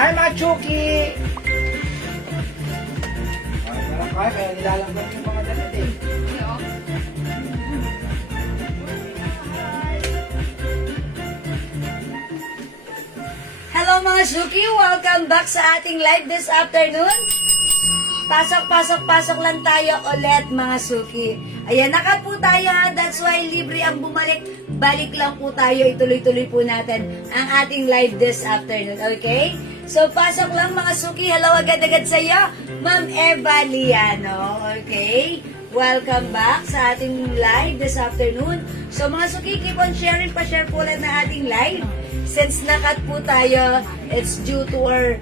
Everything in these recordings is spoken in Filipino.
Hi mga Chuki! Parang kaya nilalanggan yung mga damit eh. Hello mga Suki! Welcome back sa ating live this afternoon. Pasok lang tayo ulit mga Suki. Ayan, naka po tayo ha. That's why libre ang bumalik. Balik lang po tayo. Ituloy-tuloy po natin ang ating live this afternoon. Okay? So, pasok lang mga Suki. Hello agad-agad sa iyo, Ma'am Eva Liano. Okay? Welcome back sa ating live this afternoon. So, mga Suki, keep on sharing. Pa-share po lang na ating live. Since nakat po tayo, it's due to our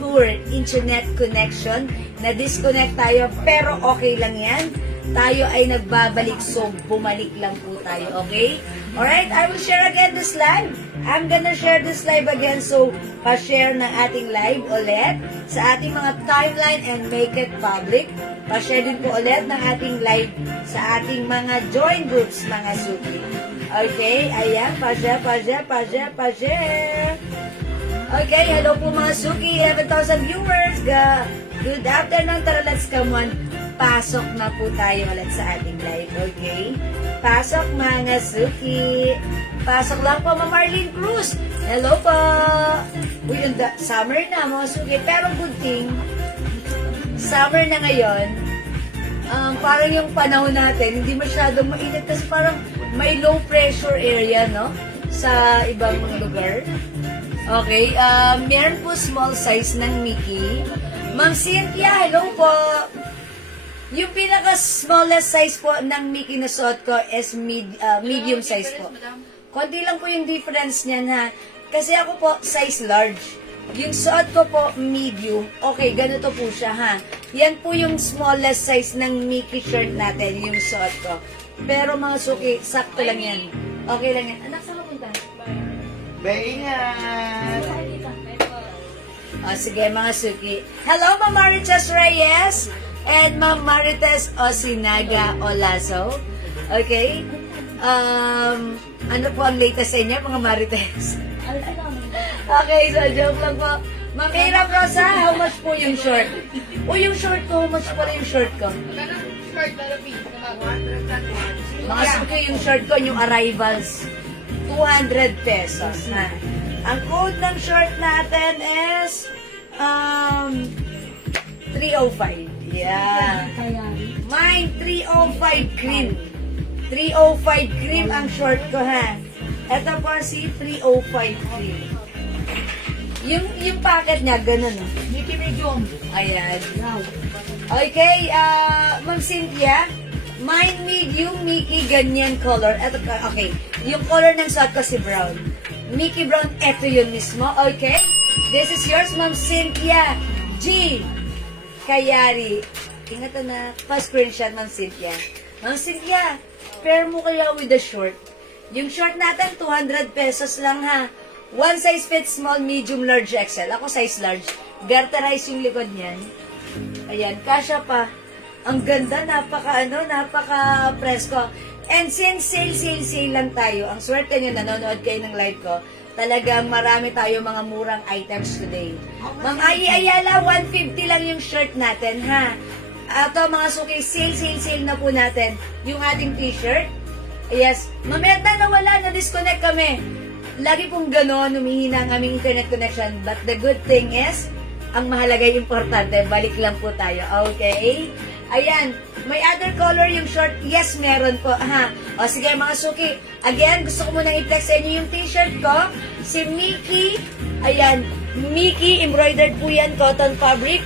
poor internet connection. Na-disconnect tayo, pero okay lang yan. Tayo ay nagbabalik, so bumalik lang po tayo, okay? Alright, I will share again this live. I'm gonna share this live again, so pa-share ng ating live ulit sa ating mga timeline and make it public. Pa-share din po ulit ng ating live sa ating mga join groups, mga Suki. Okay, ayan, pa-share. Okay, hello po mga Suki, 11,000 viewers. Good afternoon, tara, let's come on. Pasok na po tayo ulit sa ating live, okay? Pasok mga Suki. Pasok lang po, Ma'am Marlene Cruz. Hello po. Uy, summer na mga Suki. Pero good thing, summer na ngayon, parang yung panahon natin, hindi masyadong mainit kasi parang may low pressure area, no? Sa ibang mga lugar. Okay, meron po small size ng Mickey. Ma'am Cynthia, hello po. Yung pinaka-smallest size po ng Mickey na suot ko is medium size po. Konti lang po yung difference niyan ha. Kasi ako po size large. Yung suot ko po medium. Okay, ganito po siya ha. Yan po yung smallest size ng Mickey shirt natin, yung suot ko. Pero mga Suki, sakto lang yan. Okay lang yan. Anak, saan ka punta? Baingat! Sige mga Suki. Hello, Ma'am Marites Reyes and Ma'am Marites Osinaga Olaso. Okay? Ano po ang latest sa inyo, mga Marites? Okay, so joke lang po. Ma'am Ira Rosa, how much po yung short? O yung short ko, how much po yung short ko? Mga Suki, yung short ko, yung arrivals, 200 pesos. Ha? Ang code ng short natin is 305. Yeah. Mine, 305 cream. 305 cream ang short ko, ha. Ito po si 305 cream. Yung packet niya, ganun, no? Mickey medium. Ayan. Okay, Ma'am Cynthia, mine medium, Mickey, ganyan color. Ito, okay. Yung color ng suot ko si brown. Mickey Brown, eto yun mismo. Okay? This is yours, Ma'am Cynthia G. Kayari. Ingat na. Pa-screenshot, Ma'am Cynthia. Ma'am Cynthia, pair mo kaya with the short. Yung short natin, 200 pesos lang ha. One size fits small, medium, large, XL. Ako size large. Garterize yung likod niyan. Ayan, kasya pa. Ang ganda, napaka presko. And since sale lang tayo, ang swerte nyo, nanonood kayo ng live ko, talagang marami tayo mga murang items today. Ma'am Ayi Ayala, 150 lang yung shirt natin, ha? Ato mga Suki, sale na po natin yung ating t-shirt. Yes, Ma'am Edna, nawala, na-disconnect kami. Lagi pong gano'n, humihina ang aming internet connection. But the good thing is, ang mahalaga yung importante, balik lang po tayo, okay? Ayan, may other color yung short? Yes, meron po. Ha? O sige mga Suki, again, gusto ko munang i-flex sa inyo yung t-shirt ko. Si Mickey, ayan, Mickey, embroidered po yan, cotton fabric.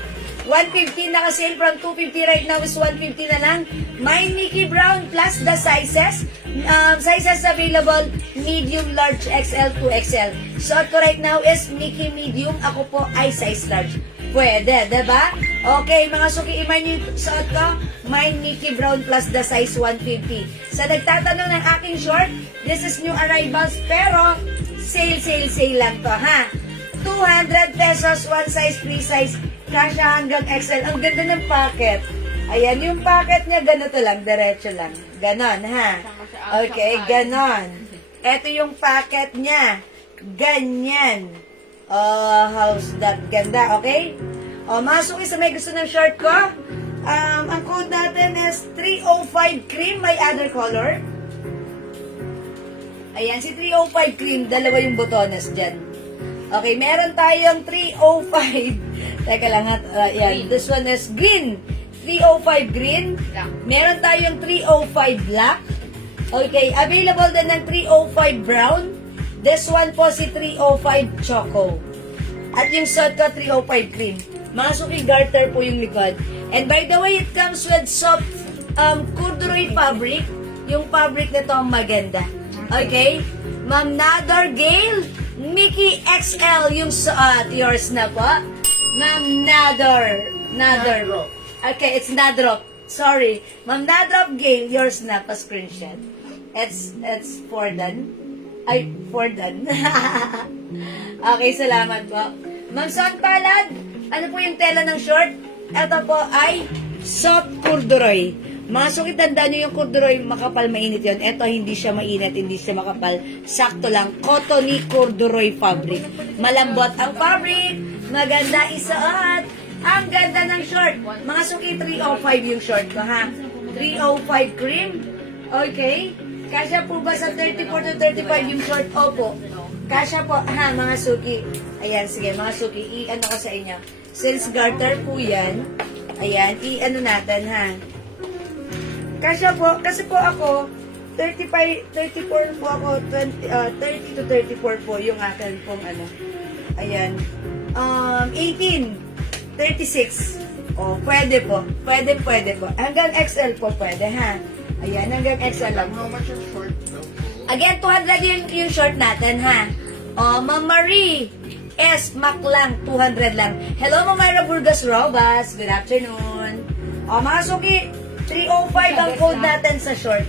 150 naka-sale from 250 right now is 150 na lang. Mine Mickey Brown plus the sizes. Sizes available, medium, large, XL, 2XL. Suot ko right now is Mickey medium. Ako po ay size large. Pwede, diba? Okay, mga Suki, iman yung suot ko. Mine Mickey Brown plus the size 150. Sa nagtatanong ng aking short, this is new arrivals, pero sale lang to, ha? 200 pesos, one size, free size, kasha hanggang XL. Ang ganda ng packet. Ayan, yung packet niya, ganito lang, diretso lang. Ganon, ha? Okay, ganon. Ito yung packet niya. Ganyan. How's that? Ganda, okay? Mga suki sa may gusto ng short ko, ang code natin is 305 cream, may other color. Ayan, si 305 cream, dalawa yung botones dyan. Okay, meron tayong 305. Teka lang, yan. This one is green. 305 green. Meron tayong 305 black. Okay, available din ng 305 brown. This one po si 305 choco. At yung suot ko, 305 cream. Mga suki garter po yung likod. And by the way, it comes with soft corduroy fabric. Yung fabric nito ang maganda. Okay? Ma'am Nador Gale, Mickey XL yung suot. Yours na po. Ma'am Nador. Okay, it's Nadrop. Sorry. Ma'am Nadrop Gale, yours na pa screenshot. It's for done. Ay, for done. Okay, salamat po. Ma'am Son Palad, ano po yung tela ng short? Ito po ay soft corduroy. Mga suki, tandaan nyo yung corduroy, makapal, mainit yun. Ito, hindi siya mainit, hindi siya makapal. Sakto lang, cottony corduroy fabric. Malambot ang fabric, maganda isuot. Ang ganda ng short. Mga suki, 305 yung short ko, ha? 305 cream. Okay. Kasya po ba sa 34 to 35 yung short? Opo. Kasya po, ha, mga suki. Ayan, sige, mga suki, i-ano ko sa inyo. Since garter po yan, ayan, i-ano natin, ha? Kasya po, kasi po ako, 34 po ako, 30 to 34 po yung akin pong ano. Ayan. 18, 36. O, pwede po. Pwede po. Hanggang XL po pwede, ha? Ayan, hanggang XL lang. How much your short daw po? Again, 200 yung short natin, ha? O, Ma'am Marie S. Maclang, 200 lang. Hello, Ma'am Myra Burgas Robas. Good afternoon. O, mga suki, 305 ang code natin sa short.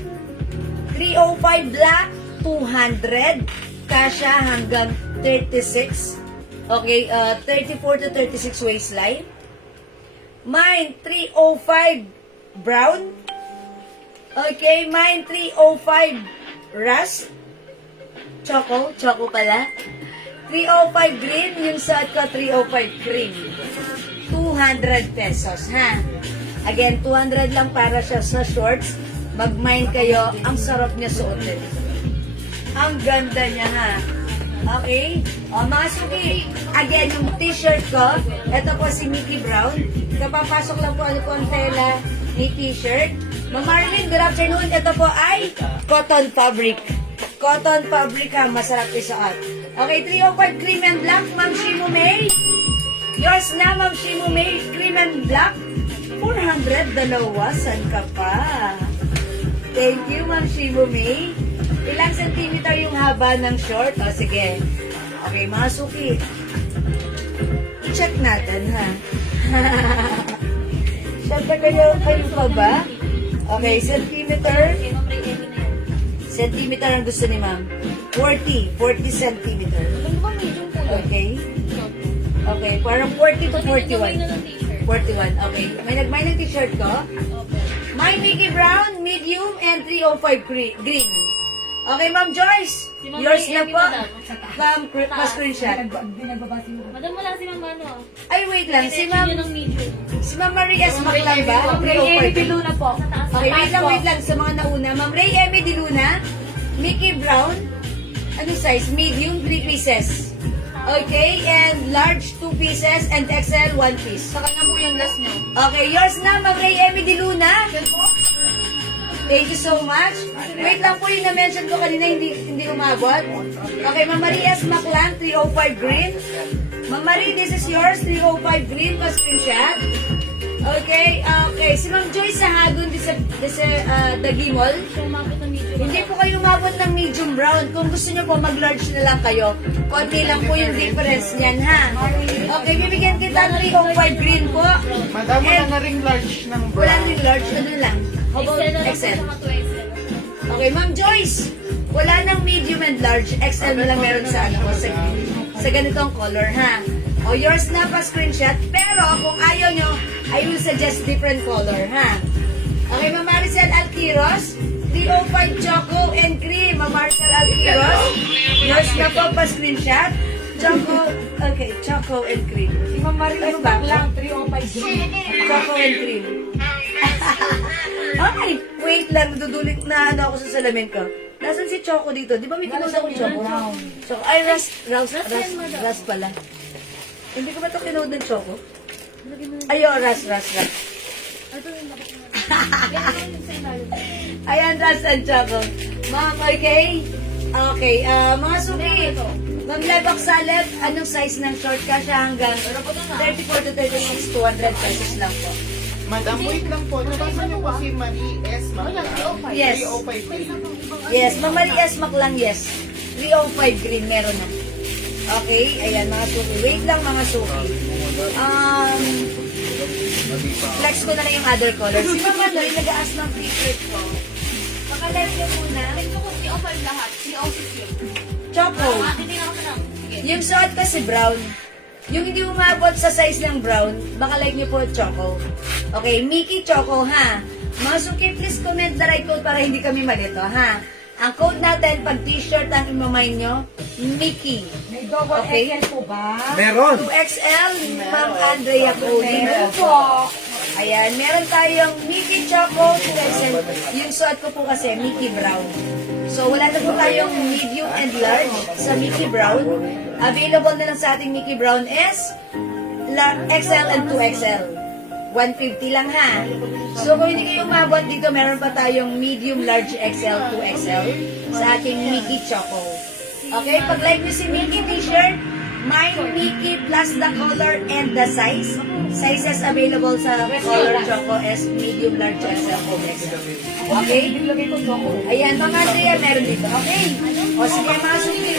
305 black, 200. Kasha hanggang 36. Okay, 34 to 36 waistline. Mine, 305 brown. Okay, mine, 305 rust. Choco pala. 305 green, yung suot ko, 305 cream. 200 pesos, ha? Again, 200 lang para siya sa shorts. Mag-mine kayo, ang sarap niya suotin. Ang ganda niya, ha? Okay? O, mga suki, again, yung t-shirt ko, ito po si Mickey Brown. Kapapasok lang po ano po ang tela ni t-shirt. Ma'am Marlene, good afternoon. Ito po ay cotton fabric. Cotton fabric ha, masarap isuot. Okay, 305 cream and black, Ma'am Shimu May. Yours na, Ma'am Shimu May, cream and black. 400, dalawa, san ka pa? Thank you, Ma'am Shimu May. Ilang centimeter yung haba ng short? O, sige. Okay, mga suki. I-check natin, ha? Siyempre kayo pa ba? Okay, centimeter. Centimeter ang gusto ni ma'am. 40 centimeter. Okay. Okay, parang 40 to 41. 41, okay. May nag-buy ng t-shirt ko? My Mickey Brown, medium, and 305 green. Okay, Ma'am Joyce. Yours na po. Ma'am, pa-screenshot. Madam, wala si Ma'am ano. Ay, wait lang. Si Ma'am, Yun ang medium. si Ma'am Maria S. Maclan ba? Ma'am Ray Emmy de Luna po. Okay, wait lang. Sa mga nauna. Ma'am Ray Emmy de Luna, Mickey Brown, ano size? Medium, 3 pieces. Okay, and large, 2 pieces, and XL, 1 piece. Sa kanya po yung last nyo. Okay, yours na, Ma'am Ray Emmy de Luna. Thank you so much. Wait lang po yung na-mention ko kanina, hindi umabot. Okay, Ma'am Maria S. Maclan, 305 green. Ma'am Marie, this is yours, 305 green, pa-screenshot. Okay, okay. Si Ma'am Joyce sa Hagon, sa Dagimol. So, umabot ng medium. Hindi po kayo umabot ng medium brown. Kung gusto nyo po, mag-large na lang kayo. Konti lang po yung difference niyan, ha? Okay, bibigyan kita 305 green po. Madam, wala na ring large ng Wala brown. yung large, ano lang? How about XL na lang po XL? sa mga 2XL. Okay, Ma'am Joyce, wala nang medium and large. XL na lang meron sa sa ganitong color, ha? O, yours na pa screenshot. Pero, kung ayaw nyo, I will suggest different color, ha? Okay, Ma'am Maricel Alquiros, 305 choco and cream. Ma'am Maricel Alquiros, yours na po pa screenshot. Choco and cream. Si Ma'am Marie Ano ba? lang, 305 green. Choco and cream. Ay, wait lang, dudulit na ano ako sa salamin ko. Nasaan si Choco dito? Di ba may kinuha akong Choco? Brown. Choco. Ay, Ras pala. Hindi ko ba ito kinood ng Choco? Ayun, Ras. Ayan, Ras and Choco. Ma'am, okay? Okay, mga suki. Ma'am Lebak Salep, anong size ng short ka siya hanggang 34 to 36, 200 pesos lang po. Madam, wait lang po. Nabasa niyo po si Marie S. Maclan. Yes. 305 green. Yes, Ma'am Marie S. Maclang, yes. 305 green, meron na. Okay, ayan mga suki. Wait lang mga suki. Flex ko na lang yung other colors. Si Ma'am Marie, nag-aas ng t-shirt ko. Pakalive niyo muna. Choco. Yung suot ko si brown. Yung hindi umabot sa size ng brown, baka like niyo po Choco. Okay, Mickey Choco, ha? Mga suki, please comment the right code para hindi kami malito, ha? Ang code natin, pag t-shirt ang imamay nyo, Mickey. May double Okay. XL po ba? Meron. 2XL, Ma'am Andrea Cody. Meron po. Ayan, meron tayong Mickey Choco 2XL. Yung suot ko po kasi, Mickey Brown. So, wala na po tayong medium and large sa Mickey Brown. Available na lang sa ating Mickey Brown is XL and 2XL. 150 lang ha. So, kung hindi kayo umabot dito, meron pa tayong medium, large XL, 2XL sa ating Mickey Choco. Okay, pag like nyo si Mickey t-shirt, mine Mickey plus the color and the size. Sizes available sa color Choco is medium, large XL, 2XL. Okay? Ilagay ko Choco. Ayan, mga Andrea, meron dito. Okay? O, sige, mga suki.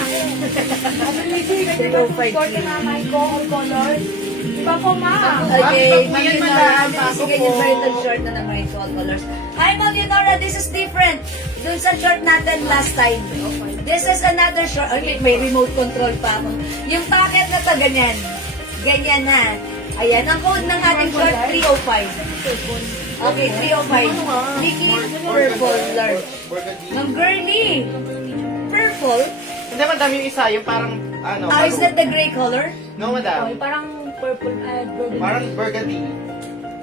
Short na naman ko, all colors. Iba po, ma. Okay, Bakit Ma'am yan, Leonora, madam? binibigyan yung very short na naman yung all colors. Hi, Ma'am Leonora, this is different. Dun sa short natin last time. This is another short. Ay, may remote control pa ako. Yung packet na to, ganyan. Ganyan na. Ayan, ang code ng ating short, 305. Okay, 305. Mickey, purple, large. Burgundy. Ma'am Girlie, purple. Hindi, madam, yung isa, yung parang, ano, Ah, is that the gray color? No, madam. Parang purple, golden. Parang burgundy.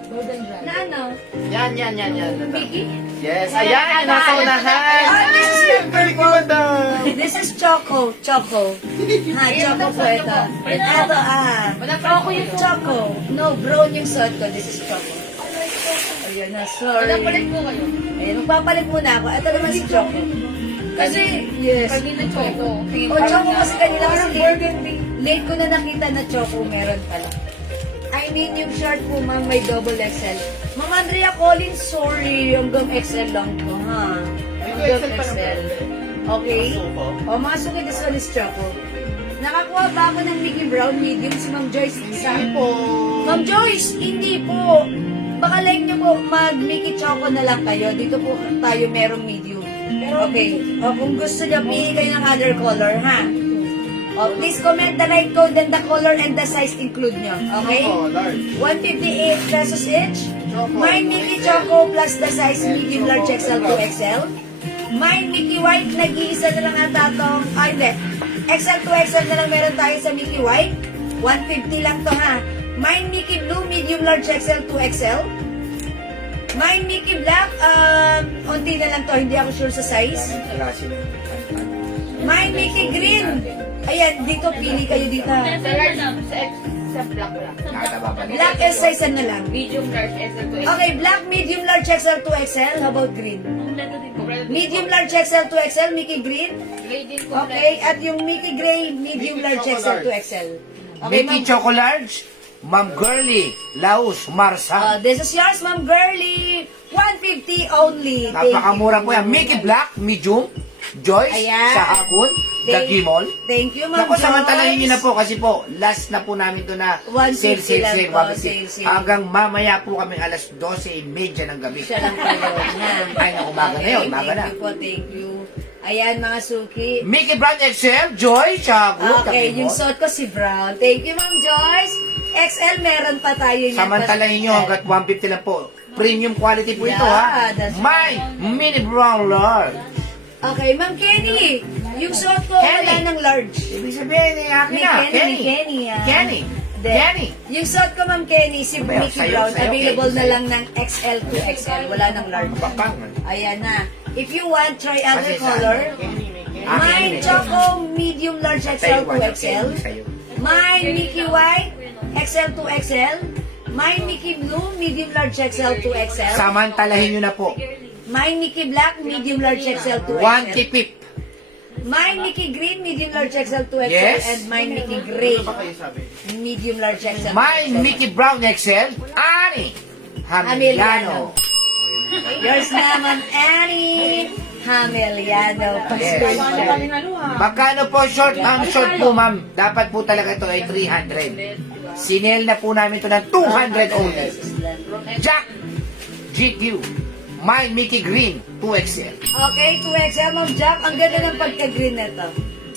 Golden dry. Na ano? Yan, madam. Mickey? Yes, ayan, nasa unahan. Ah, this is the Galing ni madam. This is Choco. Choco. Ha, Choco po ito. Ito, Choco yung Choco. No, brown yung suot ko. This is Choco. Ayan na, sorry. Palit po kayo. Ayan, magpapalit muna ako. Ito naman si Choco. Kasi, yes. Kanina Choco. O, Choco kasi kanila kasi late ko na nakita na Choco meron pala. I mean, yung shirt po, ma'am, may double XL. Ma'am Andrea Collins, sorry. Hanggang XL lang to, ha? Hanggang XL pa naman. XL. Okay? Masuko. O, mga suki, this one is Choco. Nakakuha ba ako ng Mickey Brown medium si Ma'am Joyce? Hindi po. Ma'am Joyce, hindi po. Baka like nyo po, mag-Mickey Choco na lang kayo. Dito po tayo merong medium. Okay. O, kung gusto nyo, pili kayo ng other color, ha? O, please comment the right code and the color and the size include nyo. Okay? Choco, large. 158 pesos each. Choco. Mine Mickey Choco plus the size medium, large XL, 2XL. Mine Mickey White, nag-iisa na lang ata itong, hindi. XL, 2XL na lang meron tayo sa Mickey White. 150 lang to ha. Mine Mickey Blue, medium, large XL, 2XL. Mine Mickey Black, unti na lang to, hindi ako sure sa size. Mine Mickey Green. Ayan, dito pili kayo dito. Sa black lang. Black S size na lang. Medium, large, XL to XL. Okay, black, medium, large XL, 2XL. How about green? Kompleto din po. Medium, large XL, 2XL, Mickey Green. Gray din po. Okay, at yung Mickey Gray, medium, Mickey large Choco XL, large. 2XL. Okay, Mickey ma'am. Choco Large, Ma'am Girlie, Laos, Marsa. This is yours, Ma'am Girlie. 150 only. Thank Napakamura you. po yan. Mickey Black, medium, Joyce, Ayan. Sahakun, Dagimol. Thank you, Ma'am Naku, samantalahin Joyce. nyo na po kasi po, last na po namin to na 150 sale, lang po, 150. sale. Hanggang mamaya po kami alas 12:30 ng gabi. Siya lang kayo. Ay, naku, umaga na yun, umaga na. Thank you po, thank you. Ayan, mga suki. Mickey Brown XL, Joy, Sahakun, Okay, yung Dagimol. suot ko si Brown. Thank you, Ma'am Joyce. XL, meron pa tayo yan. Samantalahin nyo hanggat 150 lang po. Premium quality po ito Yeah, ha. that's My Mini Brown Large. Okay, Ma'am Kenny. Yung suot ko, wala Kenny. ng large. Ibig sabihin, akin Ni na. Kenny, ni Kenny, ah. Kenny. Hindi. Kenny. Yung suot ko, Ma'am Kenny, si Sayo, Mickey sayo, Brown, sayo, available Kenny, na sayo. lang ng XL to XL. Wala ng large. Bakang. Ayan na. If you want, try other Kasi sa color. Ah, Mine Kenny. Choco, medium large XL Sa'yo, to wala, XL. Kenny, sa'yo. Mine Mickey White, XL to XL. Mine Mickey Blue, medium large XL to XL. Samantalahin nyo na po. Mine Mickey Black, medium large XL to One XL. tipip. Mine Mickey Green, medium large XL to XL. Yes. And mine Mickey Gray, Kayo sabi. medium large XL to Mine XL. Mickey Brown XL. Ani. Hamiliano. Yours na, Ma'am Annie. Hamiliano. Yes. Pastor siya. Magkano po short? Ma'am, short po ma'am. Dapat po talaga ito ay 300. Sinel na po namin ito ng 200 only. Jack. GQ. Mine Mickey Green. 2XL. Okay, 2XL, Ma'am Jack. Ang ganda ng pagka-green nito.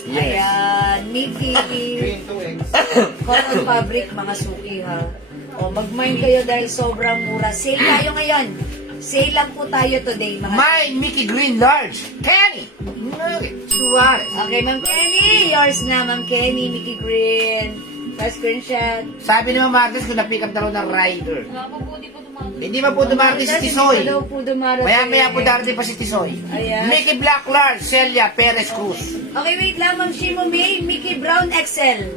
Yes. Ayan, Mickey. Green 2X. Cotton fabric, mga suki ha. O, mag-mine kayo dahil sobrang mura. Sale tayo ngayon. Sale lang po tayo today, mga Mine Mickey Green Large. Kenny. Suarez. Okay, Ma'am Kenny. Yours na, Ma'am Kenny. Mickey Green. First screenshot. Sabi ni Ma'am Martes kung na-pick up na raw ng rider. Wala pa po, di pa dumating. Hindi ba po dumarating si Tisoy? Hindi pa daw po dumarating. Maya-maya po darating pa si Tisoy. Ayan. Mickey Black Large. Celia Perez Cruz. Okay, wait lang. Ma'am Shimo May, Mickey Brown XL.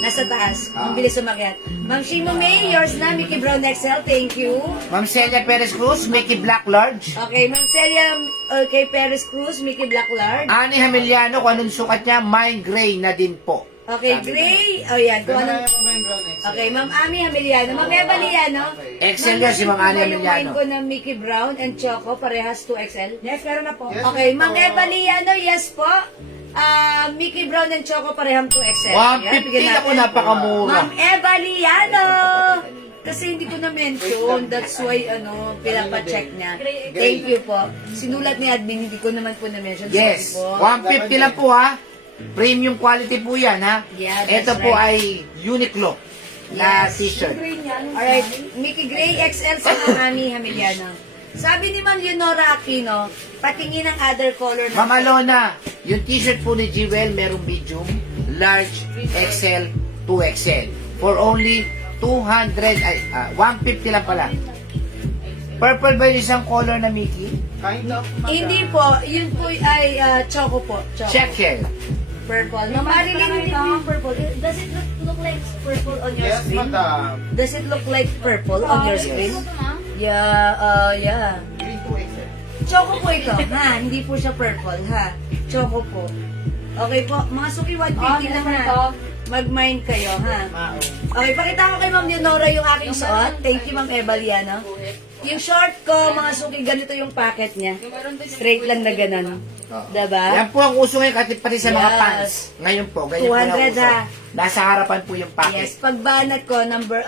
Nasa taas. Ang bilis umakyat. Ma'am Shimo May, yours na. Mickey Brown XL. Thank you. Ma'am Celia Perez Cruz. Mickey Black Large. Okay, Ma'am Celia, okay, Perez Cruz, Mickey Black Large. Ani Hamiliano, kung anong sukat niya, mine gray na din po. Okay, Sabi gray. O yan, kung Kaya anong... mo ba yung brown X? Okay, Ma'am Ami Hamiliano. Ma'am Eva Liano. XL yun si Ma'am Ani Yung Hamiliano. wine ko na Mickey Brown and Choco, parehas 2XL. Yes, meron na po. Yes, Okay, yes Ma'am po. Eva Liano, yes po. Mickey Brown and Choco, parehang 2XL. Yan, 150 bigyan na po, natin. napakamura. Ma'am Eva Liano! Kasi hindi ko na-mention, that's why, pinapacheck niya. Thank you po. Sinulat ni admin, hindi ko naman po na-mention. Yes, Sorry po. 150 lang po ha. Premium quality po yan ha. Yeah, that's Ito po right. ay Uniqlo na Yes. t-shirt. Alright, Mickey Gray XL sa Ma'am Ami Hamiliano. Sabi ni Ma'am Leonora Aquino, patingin ang other color ng... Ma'am Alona, yung t-shirt po ni Jewel, merong medium, large, XL, 2XL. For only 150 lang pala. Purple ba yung isang color na Mickey? Kind of. Hindi po, yun po ay choco po. Choco. Check shell. Purple. No, Marilyn, hindi po yung purple. Does it look like purple on your Yes, screen? madam. Does it look like purple on your screen? Yeah. Green 2XL. Choco po ito, ha? Hindi po siya purple, ha? Choco po. Okay po, mga suki 150 lang ha. Mag-mind kayo, ha? Okay, pakita ko kay Ma'am Leonora yung aking suot. Thank you, Ma'am Eva Liano. Yung short ko, mga suki, ganito yung packet niya. Straight lang na ganun. Diba? Yan po ang uso ngayon, pati sa mga Yes. pants. Ngayon po, ganyan po ang 200 uso. ha. Nasa harapan po yung packet. Yes, pagbanat ko, number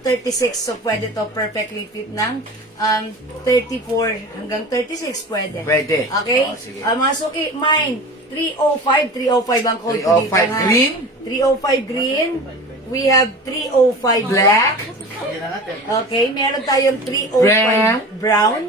36, so pwede to perfectly fit ng 34 hanggang 36 pwede. Pwede. Okay? Oh, sige. Mga suki, mine, 305 ang code ko 305 dito. ha? green? 305 green. We have 305 black. Yan na natin. Okay, meron tayong 305 brown.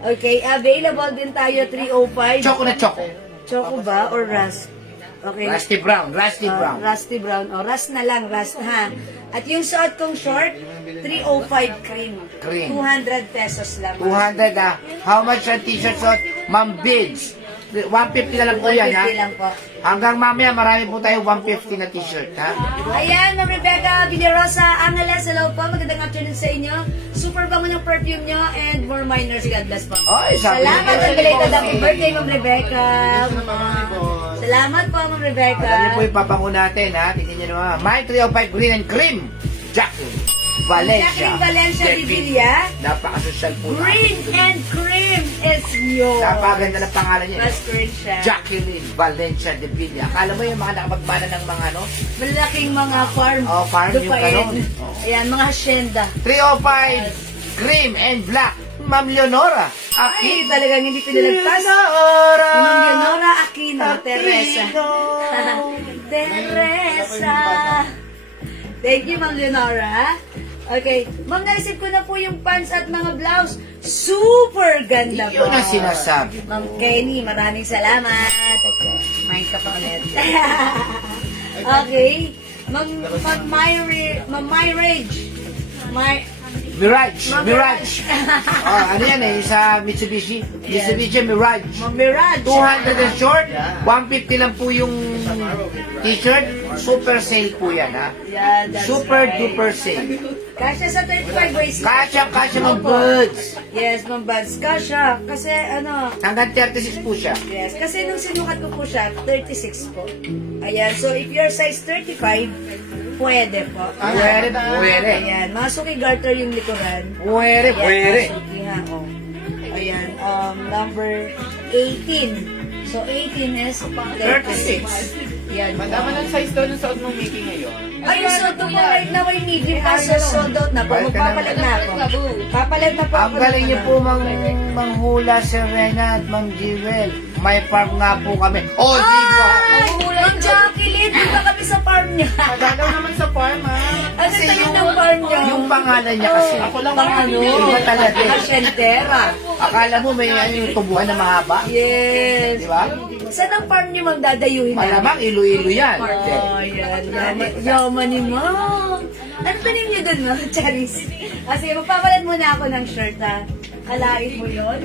Okay, available din tayo 305. Choco na choco. Choco ba or rust? Okay. Rusty brown, rusty brown. Rusty brown. O, rust na lang, rust ha. At yung suot kong short, 305 cream. Cream. 200 pesos lang. 200 ah. How much ang t-shirt suot? Ma'am Bids. 150 na lang po yan ha. 150 lang po. Hanggang mamaya marami po tayo 150 na t-shirt ha. Ayan, Ma'am Rebecca Villarosa, Angeles, hello po. Magandang afternoon sa inyo. Super bango ng perfume nyo and more minors. God bless po. Ay, sabi Salamat niya. ang belated happy birthday, Ma'am Rebecca. Boss. Salamat po, Ma'am Rebecca. Alam niyo po yung pabango natin ha. Tingnan niyo naman. My 305 green and cream. Jacqueline Valencia. Jacqueline Valencia de Villa. Napakasosyal po natin. Green and cream is yours. Napakaganda ng pangalan niya. Mas green siya. Jacqueline Valencia de Villa. Akala mo yung mga nakapagmana ng mga ano? Malaking mga farm. Oh, farm yung Lupain. ganon. Oh. Ayan, mga hacienda. 305 cream and black. Ma'am Leonora. Ay, talagang hindi pinalagpas. Leonora. Ma'am Leonora Aquino, Teresa. Teresa. Thank you, Ma'am Leonora. Okay. Ma'am, na-receive ko na po yung pants at mga blouse. Super ganda po. Yun ang sinasabi. Ma'am Kenny, maraming salamat. Mind ka pa ulit. Okay. Ma'am Myrage. Mirage. Ma'am Mirage. Ano yan eh, sa Mitsubishi. Mitsubishi Mirage. Ma'am Mirage. 200 ang short, 150 lang po yung t-shirt. Super sale po yan, ha? Yeah, that's Super right. duper sale. Kasya sa 35 waist. Kasya ng birds. Yes, Ma'am Buds. Kasya. Kasi ano, Hanggang 36 po siya. yes. Kasi nung sinukat ko po siya, 36 po. Ayan. So, if you're size 35, pwede po. Pwede. Ayan. Masuki garter yung likuran. Pwede. Ayan, masuki ha. Oh. Ayan. Number 18. So, 18 is 36. Yan. Madama ng size daw ng suot mong Mickey ngayon. Ay, yung suot ko right now ay medium kasi sold out na po. Magpapalit na ako. Papalit na po Ang ako. galing niyo po manghula, Sir Rena at Ma'am Jewel. May farm nga po kami. Oh, di ba? Ma'am Jacqueline, dito kami sa farm niya. Madalaw naman sa farm, ha? Ano tayo ng farm niya? Yung pangalan niya kasi. Ako lang Pang ano? Iba talaga. Asyentera. Akala mo may yung tubuhan na mahaba? Yes. Di ba? Saan ang farm niyo magdadayuhin na? Malamang Iloilo yan. Oh, yan. Yaman ni Ma'am. Ano tanim niyo dun, Ma'am? Charis. Kasi magpapalit muna ako ng shirt, ha? Alain mo yun.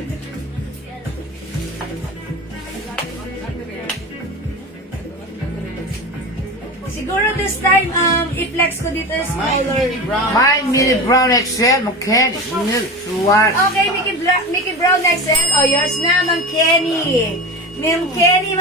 Siguro this time, i-flex ko dito yung smaller. My Mini Brown XL, McKenny, One. Okay, Mickey Brown XL. Oh, yours na, Ma'am Kenny. Ma'am Kenny.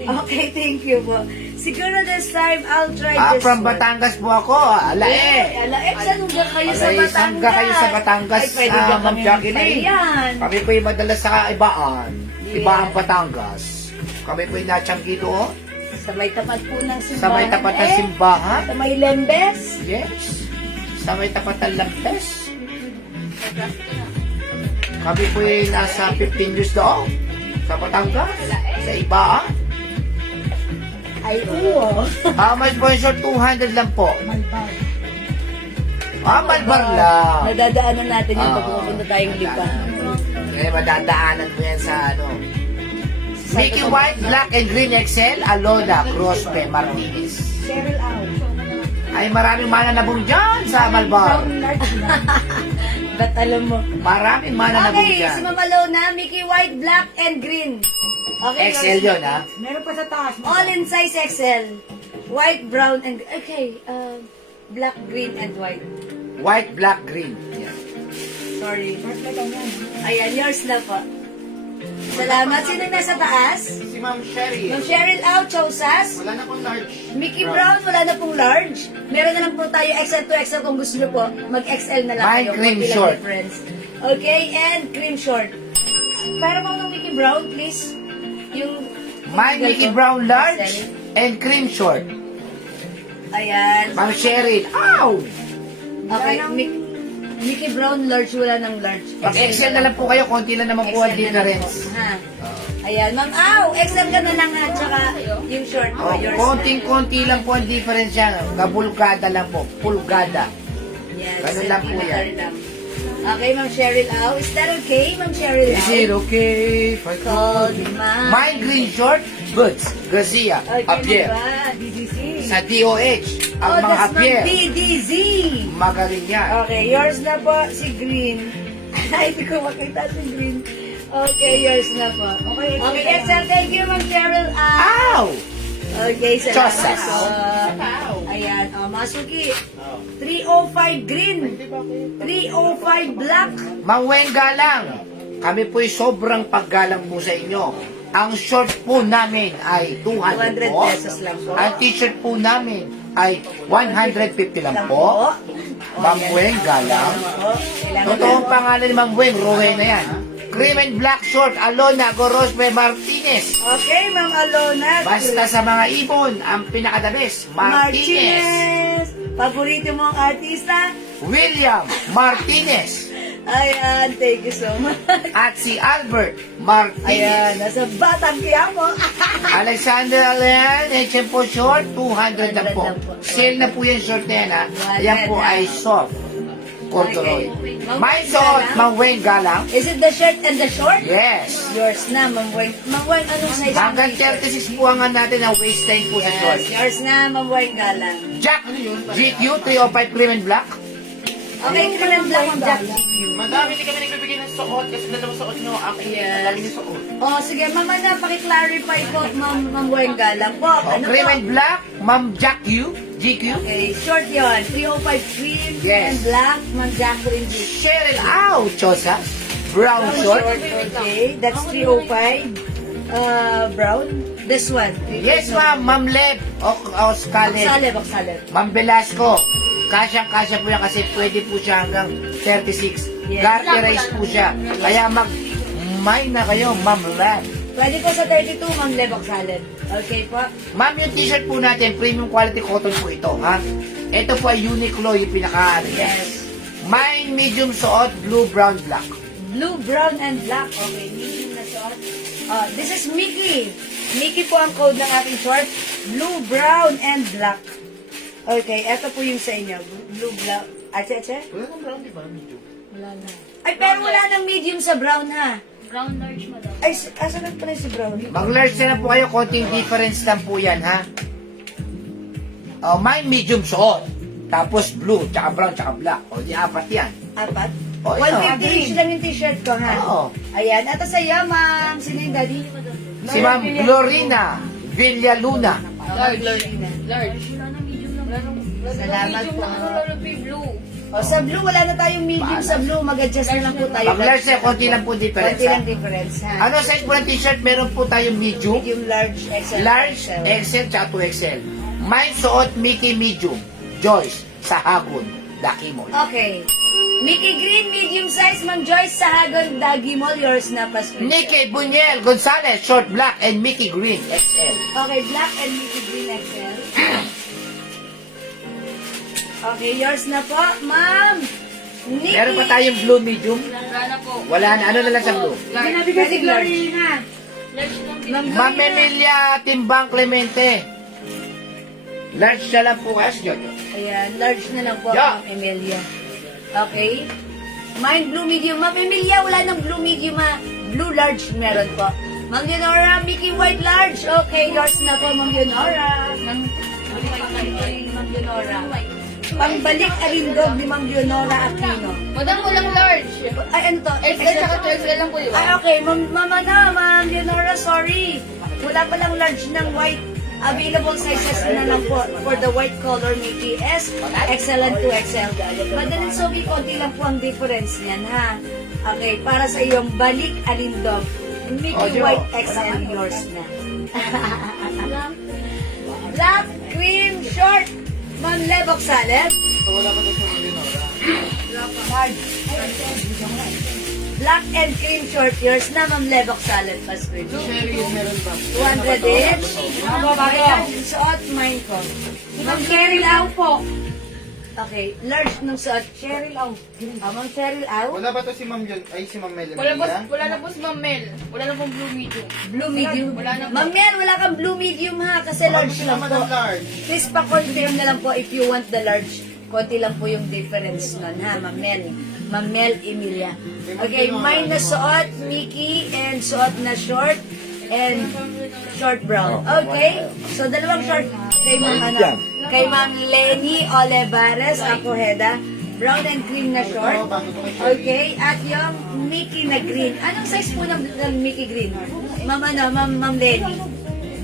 Okay, thank you po. Siguro this time, I'll try this From one. Batangas po ako, Alae. Saan lugar kayo sa Alae, Batangas? saan ka kayo sa Batangas, Ay, pwede ba Ma'am kami Jacqueline? magpayan? Kami po yung madalas sa Ibaan. Yeah. Ibaan, Batangas. Kami po yung natsanggi doon. Sa may tapat po ng simbahan. Sa may tapat ng simbahan. Sa may Lembes. Yes. Sa may tapat ng Lampes. Kami po yung nasa 15 years doon. Sa Batangas. Sa Ibaan. Ay, oo. How much po yung short? 200 lang po. Malbar. Malbar lang. Nadadaanan natin yung pag Ah, pupunta tayong lipa. Eh, madadaanan mo yan sa ano. Mickey White, Black and Green XL, Alona, Crospe, Martinez. Cheryl out. Ay, maraming mananabong dyan sa Malbar. Ba't alam mo? Maraming mananabong Okay, dyan. si Mama Lona, Mickey White, Black and Green. Okay, XL yun, ha? Meron pa sa taas. All in size XL. White, brown, and... Okay, black, green, and white. White, Black, Green. Yan. Sorry. Ayan, yours na po. Salamat. Sino nasa taas? Si Ma'am Sherry. Ma'am Cheryl out, Chosas. Wala na pong large. Mickey Brown, wala na pong large. Meron na lang po tayo XL to XL kung gusto nyo po. Mag-XL na lang Mine kayo. cream Konti lang short. difference. Okay, and cream short. Para mo ng Mickey Brown, please. Yung... My Mickey Brown large and cream short. Ayan. Ma'am Cheryl. Ow! Okay, Mickey Brown large, wala ng large. Pag-XL na lang po kayo, konti lang naman po ang XL na lang difference. po. Ha? Ayan, ma'am. XL ka na lang ha. Tsaka yung short po, Oh, yours konting-konti lang po ang difference yan. Kabulgada lang po. Pulgada. na. Yan, Ganun lang po centimeter yan. lang. Okay, Ma'am Cheryl Au. Is that okay, Ma'am Cheryl Is Au? it okay if I Call me ma'am. My green short, Boots, Garcia, Okay, Javier. diba? DDZ. Sa DOH, ang Oh, mga that's Javier. Ma'am DDZ. Magaling yan. Okay, yours na po, si Green. Ay, hindi ko makita si Green. Okay, yours na po. Okay, Excel, thank you, Ma'am Cheryl Au. Ow! Okay, salamat Chosas. po. Ayan, Masuki. 305 green. 305 black. Mang Wenga lang. Kami po'y sobrang paggalang po sa inyo. Ang short po namin ay 200 200 po. pesos lang po. Ang t-shirt po namin ay 150 lang po. Mang Wenga lang. Totoong pangalan ni Mang Weng, Rowena yan. Cream and black short, Alona, Gorospe, Martinez. Okay, Ma'am Alona. Basta sa mga ibon, ang pinaka-the-best, Martinez. Paborito mong artista? William Martinez. Ayan, thank you so much. At si Albert Martinez. Ayan, nasa Batang Quiapo. Alexander Alain, HM po short, 200 na po. 200 na po. Sale na po yung short na yan, ha? Yan po 100 na. ay soft. Corduroy. Okay. May suot, Mang Wayne Galang. Is it the shirt and the short? Yes. Yours na, Ma'am Wayne. Ma'am Wayne, anong size? Hanggang 36 po ang natin ang waistline po sa short. Yes, yours na, Ma'am Wayne Galang. Jack, GQ 305 cream and black. Okay, cream black yung Jack. Madami hindi kami nagbibigay ng suot kasi dalawang suot nyo akin. Yes. Ang dami ng suot. Oh, sige, Mama na, paki-clarify po, Ma'am Wayne Galang po. Oh, Ano cream po? and black, Ma'am Jack Q, GQ. Okay, short yun. 305 cream Yes. and black, Ma'am Jacqueline G. Cheryl Au, Chosa. Brown short. Okay, that's 305. Brown. This one. Yes, ma'am. Ma'am Leb. O Scarlett. Baksaleb. Ma'am Velasco. Kasyang-kasya po yan kasi pwede po siya hanggang 36. Yes. Garterize po siya. Kaya mag-mine na kayo, Ma'am Leb. Pwede po sa 32, Ma'am Baksaleb. Okay po. Ma'am, yung t-shirt po natin, premium quality cotton po ito, ha? Ito po ay Uniqlo, yung pinaka Yes. Mine, medium suot, blue, brown, black. Blue, brown, and black. Okay, medium na suot. This is Mickey. Mickey po ang code ng ating short. Blue, brown, and black. Okay, eto po yung sa inyo. Blue, black. Ache? Wala nang brown, di ba? Medyo. Wala na. Ay, pero wala nang medium sa brown, ha? Brown large, madam. Ay, asa na pala si brown? Mag-large na lang po kayo, konting difference lang po yan, ha? Mine, medium suot. Tapos blue, tsaka brown, tsaka black. O, di apat yan. Apat? Oh, ito. 150 each lang yung t-shirt ko, ha? Oo. Ayan, ito sa'yo, ma'am. Sino yung daddy? Si Ma'am Glorina Villaluna. Large. Large. Salamat po. Blue. O, sa blue, wala na tayong medium sa blue. Mag-adjust na lang po tayo. Pag-large na, konti lang po difference, Konti ha? lang difference, ha? Ano size po ng t-shirt? Meron po tayong medium, Medium, large, XL. large, XL, tsaka 2XL. Mine suot, Mickey medium. Joyce, sa Hagon, Lucky Mall. Okay. Mickey Green, medium size. Ma'am Joyce, Sahagon, Dagi Mall. Yours na, Pastor. Nicky Buñuel Gonzalez, short black, and Mickey Green, XL. Okay, black and Mickey Green XL. Okay, yours na po, ma'am. Nikki. Meron pa tayong blue medium. Wala na po. Wala na. Ano na lang sa blue? Binabigay si Glorina. Large lang. Ma'am Emilia Timbang Clemente. Large siya lang po as Jojo. Ayan, large na lang po, Yeah. Ma'am Emilia. Okay. Mine blue medium. Ma'am Emilia, wala nang blue medium, ha. Blue large meron po. Ma'am Leonora, Mickey White large. Okay, yours na po, Ma'am Leonora. Ma'am Leonora. Pambalik alindog ni Ma'am Leonora Aquino. Madam, walang large. Ay, ano to? XL saka 2XL lang po, di Ay, ba? okay. Mama na, Ma'am Leonora, sorry. Wala palang large ng white. Available sizes na lang po for the white color Mickey S, XL and 2XL. Madaling sobi, konti lang po ang difference niyan, ha? Okay, para sa iyong balik alindog. Mickey White XL, yours na. Black cream short. Ma'am Lebok Saleb. Wala pa doon sa Leonora. Black and cream short, yours na, Ma'am Lebok Saleb. Pastor. Sherry, meron ba? 200 each. Ayan, suot, mine ko. Ma'am Cheryl Au po. Okay, large ng suot. Cheryl Au. Ma'am Cheryl Au. Wala ba to si Ma'am Yun? Ay, si Ma'am Melanie? Wala na po si Ma'am Mel. Wala na pong blue medium. Blue medium. Wala na po. Ma'am Mel, wala kang blue medium, ha? Kasi large lang po. large. Please pa-confirm na lang po if you want the large. Konti lang po yung difference nun, ha, Ma'am Mel. Ma'am Mel Emilia. Okay, mine na suot, Mickey, and suot na short, and short brown. Okay? So, dalawang short kay Ma'am, ano, kay Ma'am Lenny Olivares, ako, Heda. Brown and cream na short. Okay? At yung Mickey na green. Anong size po ng Mickey green? Ma'am, ano, Ma'am Lenny.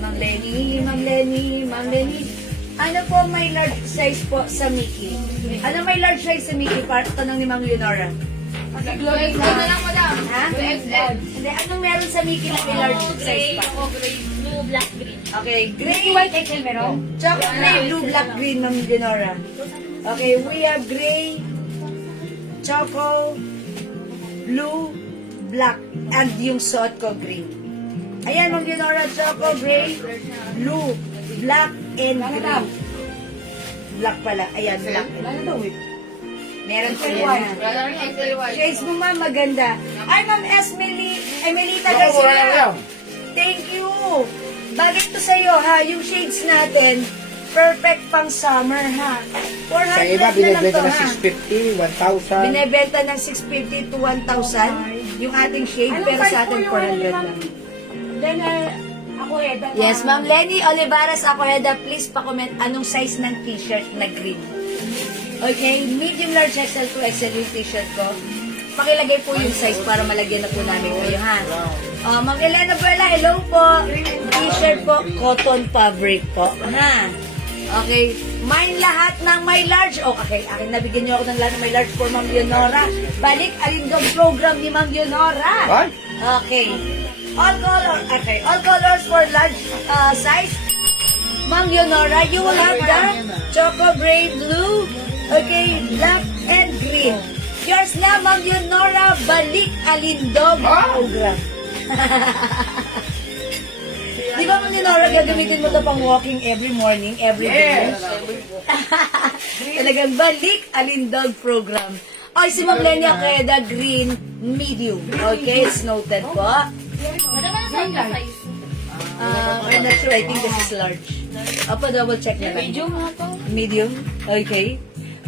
Ma'am Lenny, Ma'am Lenny, Ma'am Lenny. Ano po may large size po sa Mickey? Ano may large size sa Mickey? Tanong ni Ma'am Leonora. 2XL na lang, madam. Ha? 2XL. Hindi, anong meron sa Mickey na may large size pa? Gray, blue, black, green. Okay, gray, white, XL meron? Chocolate, gray, blue, black, green, Ma'am Leonora. Okay, we have gray, choco, blue, black, and yung suot ko green. Ayan, Ma'am Leonora, choco, gray, blue, black, and green. Black pala. Ayan, black. Meron po yan. Wala na rin XL white. Shades mo, ma'am, maganda. Ay, ma'am Emelita Naku, mura lang Garcia. yan. Thank you. Bagay to sa'yo, ha? Yung shades natin, perfect pang summer, ha? 400 Sa iba, na lang binibenta to, ng ha? 650, 1,000. Binebenta ng 650 to 1,000 yung ating shade, Anong pero price sa po atin yung 400 ma'am? lang. Then, ako Yes, Ma'am Lenny Olivares Acoeda, please pa-comment anong size ng t-shirt na green. Okay, medium, large, XL to XL yung t-shirt ko. Pakilagay po yung size para malagyan na po namin kayo, ha? Ma'am Elena Buela, hello po. T-shirt po, cotton fabric po, ha? Okay, mine lahat ng may large. Okay, akin nabigyan niyo ako ng lahat ng may large for Ma'am Leonora. Balik, alindog program ni Ma'am Leonora. What? Okay. All colors for large size. Ma'am Leonora, you will have the Choco Gray Blue, okay, black and green. Yours na, Ma'am Leonora, balik alindog program. Di ba, Ma'am Leonora, gagamitin mo ito pang walking every morning, every day? Talagang balik alindog program. Ay, si Ma'am Lenya Queda, green, medium. Okay, it's noted po. Madam, ano size? I'm not sure. I think this is large. Double check na lang. Medium nga to. Medium? Okay.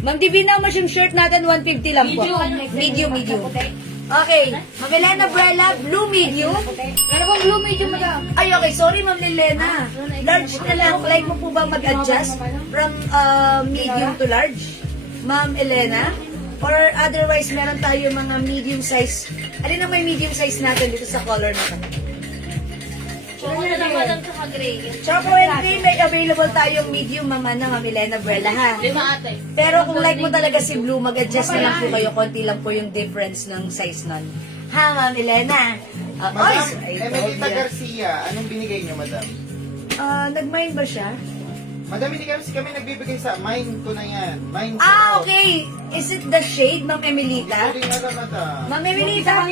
Ma'am Divina, mas yung shirt natin 150 lang po. Medium. Okay. Ma'am Elena Brella, blue medium. Ano bang blue medium, madam? Ay, okay. Sorry, Ma'am Elena. Large na lang. Like mo po ba mag-adjust from medium to large? Ma'am Elena? Or otherwise, meron tayo mga medium size. Alin ang may medium size natin dito sa color na ito? Choco na lang, madam, tsaka gray. Choco and Green, may available tayong medium, Ma'am Elena Brella, ha? 5 ate. Pero kung like mo talaga si Blue, mag-adjust na lang po kayo. Konti lang po yung difference ng size nun. Ha, Ma'am Elena? Madam, I told Emelita ya. Garcia, anong binigay niyo, madam? Nag-mine ba siya? Madam, hindi kami nagbibigay sa mine ko na yan. Mine ko. Okay. Is it the shade, Ma'am Emelita? Hindi na madam. Ma'am Emelita,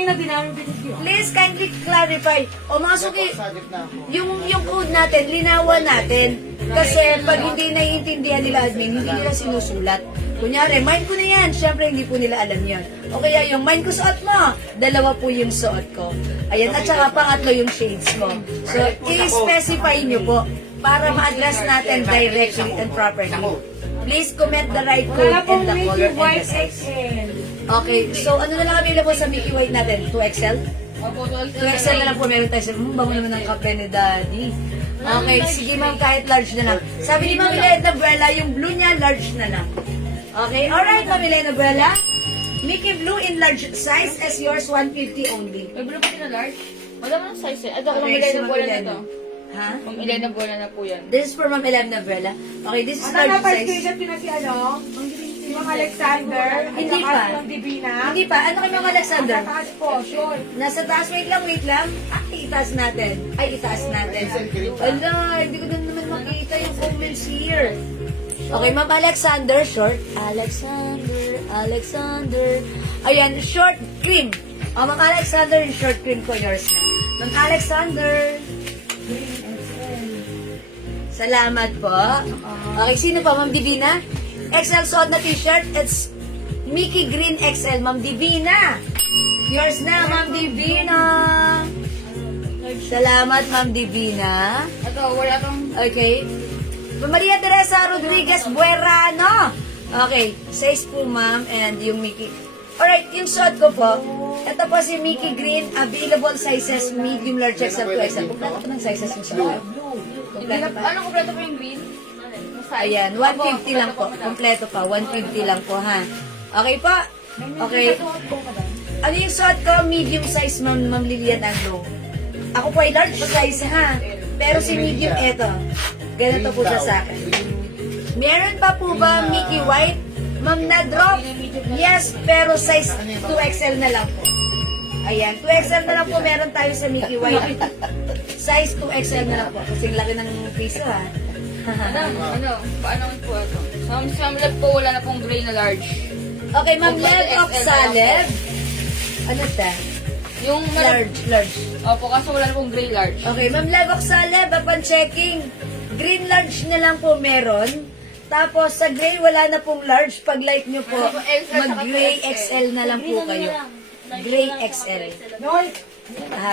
please kindly clarify. O mga suki, Sagip na ako. yung code natin, linawan natin. Kasi pag hindi naiintindihan nila admin, hindi nila sinusulat. Kunyari, mine ko na yan. Siyempre, hindi po nila alam yan. O kaya yung mine ko suot mo, dalawa po yung suot ko. Ayan, at saka pangatlo yung shades mo. So, i-specify nyo po para ma-address natin directly and properly. Please comment the right code and the color and the size. Okay, so ano na lang available sa Mickey White natin? 2XL? 2XL na lang po meron tayo. Bango naman ng kape ni Daddy. Okay, sige ma'am, kahit large na lang. Sabi ni Ma'am Elena Buela, yung blue niya, large na lang. Okay, alright Ma'am Elena Buela. Mickey Blue in large size as yours, 150 only. May blue pati na large? Madam, anong size eh? Ito, Ma'am Okay, Elena so Ma'am Buela na Elena. to. Ha? Ma'am Elena Buela na po yan. This is for Ma'am Elena Buela. Okay, this is Ano large na pa size. screenshot ko na si si Mang Alexander, Hindi at saka pa. si Mang Divina. Hindi pa, ano kay Ma'am Alexander? Ang taas po, sure. Nasa taas, wait lang. Ay, itaas natin. Ala, hindi ko na naman makita yung comments here. Okay, Ma'am Alexander, short. Alexander. Ayan, short cream. Ma'am Alexander, yung short cream ko, yours na. Ma'am Alexander. Salamat po. Okay, sino pa, Ma'am Divina? XL suot na t-shirt. It's Mickey Green XL, Ma'am Divina. Yours na, Ma'am Divina. Salamat, Ma'am Divina. Ito, wala tong... Okay. Maria Teresa Rodriguez Buerano. Okay. Size po, ma'am. And yung Mickey. Alright, yung suot ko po. Ito po si Mickey Green. Available sizes, medium, large, XL, 2XL. Kompleto po ng sizes yung suot. Kompleto pa. Ano kompleto po yung green? Ayan, 150 lang po. Kompleto pa. 150 lang po, ha. Okay po? Okay. Ano yung suot ko? Medium size, Ma'am Lilian Andro. Ako po ay large size, ha. Pero si medium, eto. Ganito po siya sa akin. Meron pa po ba Mickey White? Ma'am na drop? Yes, pero size 2XL na lang po. Ayan, 2XL na lang po meron tayo sa Mickey White. Size 2XL na lang po. Kasing laki ng piso, ha. Madam, paano po ito? Sa Ma'am Lab po, wala na pong gray na large. Okay, Ma'am Lev of XL na lang Saleb. Ano ta? Yung Large. Opo, kaso wala na pong gray large. Okay, Ma'am Lev of Saleb, upon checking, green large na lang po meron. Tapos sa gray, wala na pong large. Pag like nyo po, Ano po, XL saka mag-gray 2XL. XL na lang po kayo. Gray XL. Noy,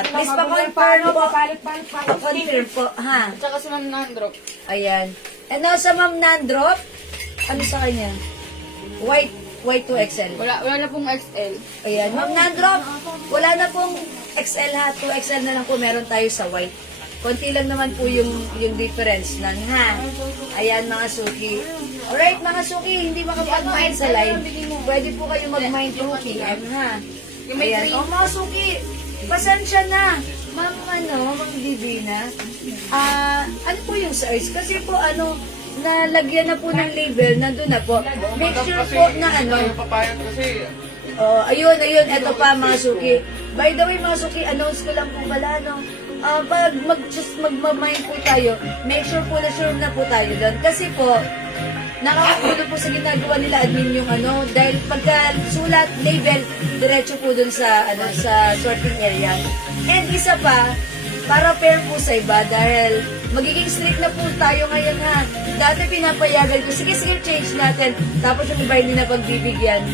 Please pa-confirm po. palit-palit pa. Pa-confirm po, ha? Tsaka si Ma'am Nandrop. Ayan. And now sa Ma'am Nandrop, ano sa kanya? White 2XL. Wala na pong XL. Ayan, Ma'am Nandrop, wala na pong XL ha, 2XL na lang po meron tayo sa white. Konti lang naman po yung difference nan ha. Ayan mga suki. Alright mga suki, hindi makapag-mind sa live. Pwede po kayo mag-mind 2 PM ha. Ayan, oh mga suki, pasensya na. Ma'am Ma'am Divina, ano po yung size? Kasi po nalagyan na po ng label, nandun na po. Make sure po na Papayag kasi. Oh, ayun, eto pa mga suki. By the way mga suki, announce ko lang po pala, pag magmamind po tayo, make sure na po tayo doon. Kasi po, nakakagulo po sa ginagawa nila admin yung dahil pagka sulat, label, diretso po doon sa sorting area. And isa pa, para fair po sa iba dahil magiging strict na po tayo ngayon ha. Dati pinapayagan ko, sige change natin. Tapos yung iba hindi na pagbibigyan,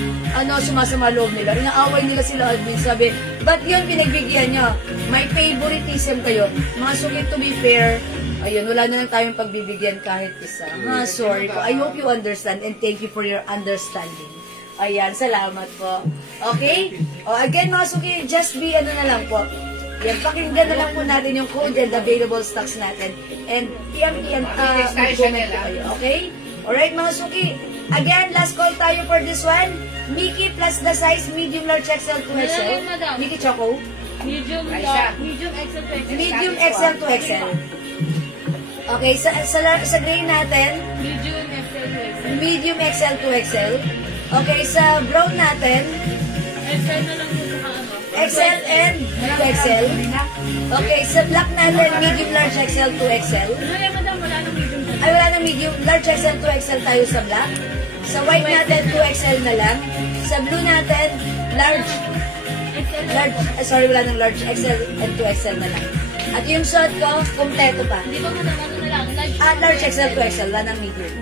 sumasama loob nila. Inaaway nila sila admin, sabi, ba't yun pinagbigyan nyo? May favoritism kayo. Mga suki, to be fair, ayun, wala na lang tayong pagbibigyan kahit isa. Sorry po. I hope you understand and thank you for your understanding. Ayan, salamat po. Okay? Again mga suki, just be na lang po. Yan, pakinggan na lang po natin yung code and available stocks natin. And mag-comment po kayo, okay? Alright mga suki, again, last call tayo for this one. Mickey plus the size, medium, large, XL to XL. Wala yun, madam. Mickey Choco. Medium XL to XL. Medium XL to XL. Okay, sa gray natin, Medium XL to XL. medium XL to XL. Okay, sa brown natin, XL na lang po sa XL and 2XL. Okay, sa black natin, medium, large, XL, 2XL. Wala madam, wala nang medium. Ay, wala na medium, large, XL, 2XL tayo sa black. Sa white natin, 2XL na lang. Sa blue natin, large, wala nang large, XL and 2XL na lang. At yung suot ko, kompleto pa. Hindi ba madam, ano na lang? Large, XL, 2XL, wala nang medium.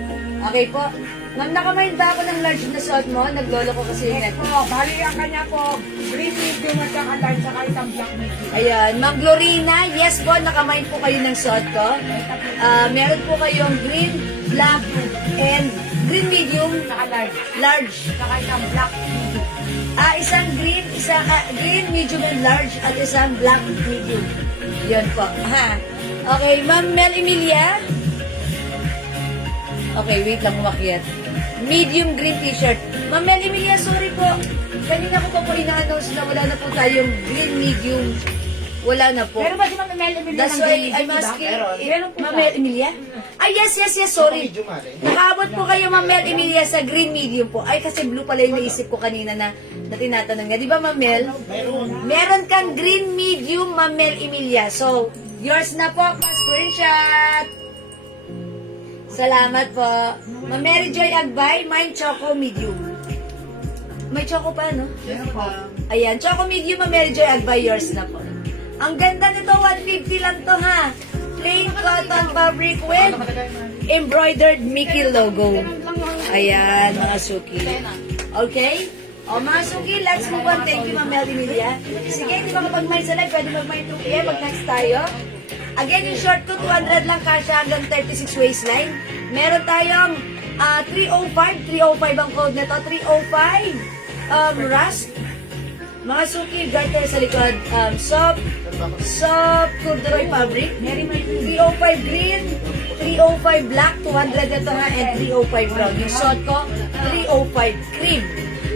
Okay po. Ma'am, nakamind ba ako ng large na suot mo? Naglolo ko kasi yung net. Bali ang kanya po, green medium at saka large, saka isang black medium. Ayan, Ma'am Glorina, yes po, nakamind po kayo ng suot ko. Meron po kayong green, black, and green medium, Saka large. saka isang black medium. Isang green, medium, and large, at isang black, medium. Yun po. Ha. Okay, Ma'am Mel Emilia. Okay, wait lang, umakyat. Medium green t-shirt. Ma'am Mel Emilia, sorry po. Kanina ko po ina-announce na wala na po tayong green, medium. Wala na po. Pero ba si Ma'am Mel Emilia That's ng why green I'm medium, asking, diba? Meron po Ma'am siya. Mel Emilia? Yes, sorry. Nakaabot po kayo, Ma'am Mel Emilia, sa green medium po. Ay, kasi blue pala yung naisip ko kanina na tinatanong nga. Di ba, Ma'am Mel? Meron kang green medium, Ma'am Mel Emilia. So, yours na po, pa-screenshot. Salamat po. Ma'am Mary Joy Agbay, mine Choco Medium. May Choco pa, no? Ayan, Choco Medium, Ma'am Mary Joy Agbay, yours na po. Ang ganda nito, 150 lang to ha. Plain cotton fabric with embroidered Mickey logo. Ayan, mga suki. Okay? O mga suki, let's move on. Thank you, Ma'am Mel Emilia. Sige, hindi ba kapag may salad, pwede mag-mind 2 PM, mag-next tayo. Again, yung short ko, 200 lang kasha hanggang 36 waistline. Meron tayong 305 ang code nito. 305 rust. Mga suki, garter sa likod. Soft corduroy fabric. 305 green, 305 black, 200 ito ha, and 305 brown. Yung suot ko, 305 cream.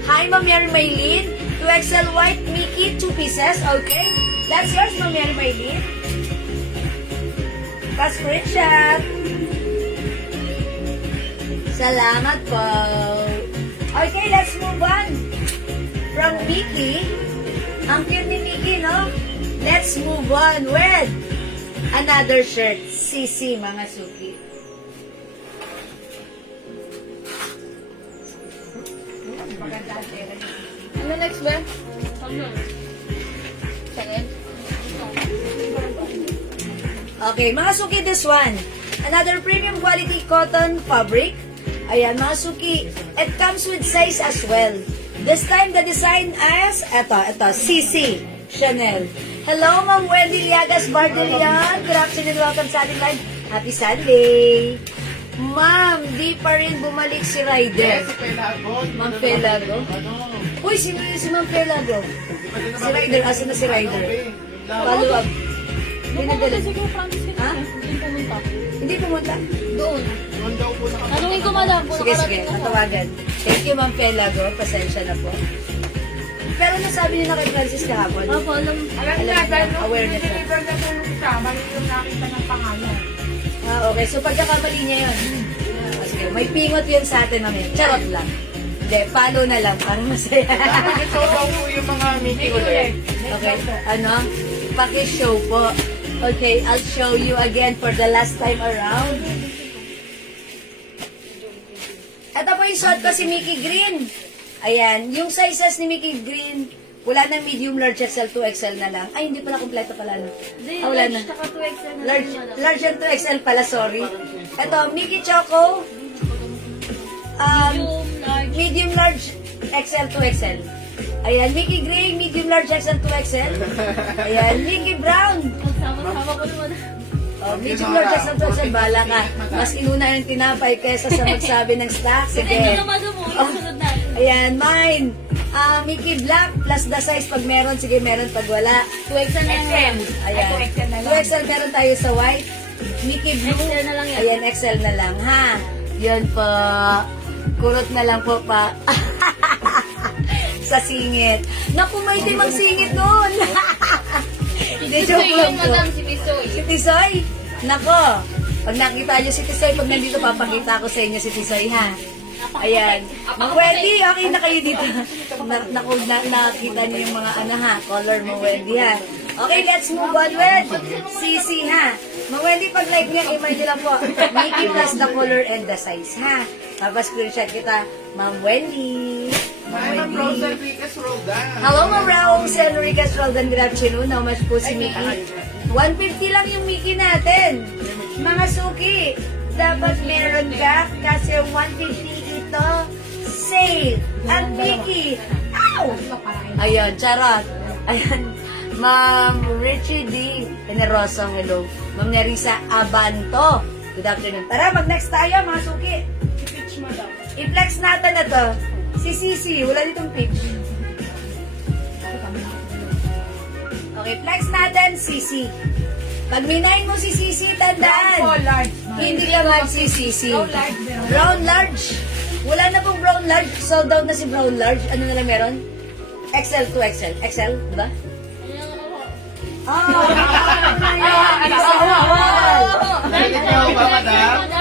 Hi, Ma'am Mary Maylene. 2XL white, Mickey, 2 pieces. Okay. That's yours, Ma'am Mary Maylene. Pa-screenshot. Salamat po. Okay, let's move on. From Mickey. Ang cute ni Mickey, no? Let's move on with another shirt. Sisi, mga suki. Ano next ba? Second? Okay, mga suki, this one. Another premium quality cotton fabric. Ayan, mga suki. It comes with size as well. This time, the design is, ito, CC Chanel. Hello, Ma'am Wendy Liagas Bardelian. Good afternoon, welcome sa ating live. Happy Sunday. Ma'am, di pa rin bumalik si Ryder. Ma'am Pelago. Uy, si Ma'am Pelago. Si Ryder, asa na si Ryder? Follow up. Pinadala. Ha? Hindi pumunta? Doon. Tanungin ko madam. Sige, natawagan. Thank you, Ma'am Pelago. Pasensya na po. Pero nasabi niyo na kay Francis kahapon. Opo, Alam Alam niya, niya, dahil nung awareness na. diniliver na tulong siya, mali yung nakita ng pangalan. Okay. So, pagkakamali niya yun. Sige, may pingot yun sa atin, mami. Charot lang. Hindi, follow na lang. Parang masaya. Ito daw po yung mga meeting ulit. Okay, ano? Paki-show po. Okay, I'll show you again for the last time around. Ito po yung suot ko si Mickey Green. Ayan, yung sizes ni Mickey Green, wala nang medium, large, XL, 2XL na lang. Ay, hindi pala, kompleto pala. No? Wala na. Tsaka 2XL na Large, lang, madam. large and 2XL pala, sorry. Ito, Mickey Choco. Medium, large. Medium, large, XL, 2XL. Ayan, Mickey Gray, medium, large, XL, 2XL. Ayan, Mickey Brown. Magsama-sama ko naman. Oh, medium, large, XL, 2XL. Bala ka. Mas inuna yung tinapay kaysa sa magsabi ng stock. Hindi Sige. naman mo. Isunod na. Ayan, mine. Mickey Black plus the size pag meron. Sige, meron pag wala. 2XL na lang. Ayan. 2XL na lang. 2XL meron tayo sa white. Mickey Blue. XL na lang yan. Ayan, XL na lang, ha? Yun po. Kurot na lang po pa. Sa singit. Naku, may timang singit nun. Hindi, Si joke Tisoy lang yun, po. madam. Si Tisoy. Si Tisoy. Nako. Pag nakita niyo si Tisoy, pag nandito, papakita ko sa inyo si Tisoy, ha? Ayan. Mang Wendy, okay na kayo dito. Nakita niyo yung mga color mo, Wendy, ha? Okay, let's move on with CC, ha? Mang Wendy, pag like niya, email niyo lang po. Mickey plus the color and the size, ha? Tapos screenshot kita, Ma'am Wendy. Hi, Ma'am Rose Enriquez Roldan. Hello, Ma'am Rose Enriquez Roldan. Good afternoon. How much po si Mickey? 150 lang yung Mickey natin. Mga suki, dapat meron ka kasi 150 ito. Sale. Ang Mickey. Ow! Ayun, charot. Ayun. Ma'am Richie D. Generoso, hello. Ma'am Nerissa Abanto. Good afternoon. Tara, mag-next tayo, mga suki. I-flex natin na to. Si Sisi, wala ditong pic. Okay, flex natin, Sisi. Pag minayin mo si Sisi, tandaan. Oh, large. Hindi lang si Sisi. Brown large meron. Brown large. Wala na pong brown large. Sold out na si brown large. Ano na lang meron? XL to XL. XL, diba? Oh,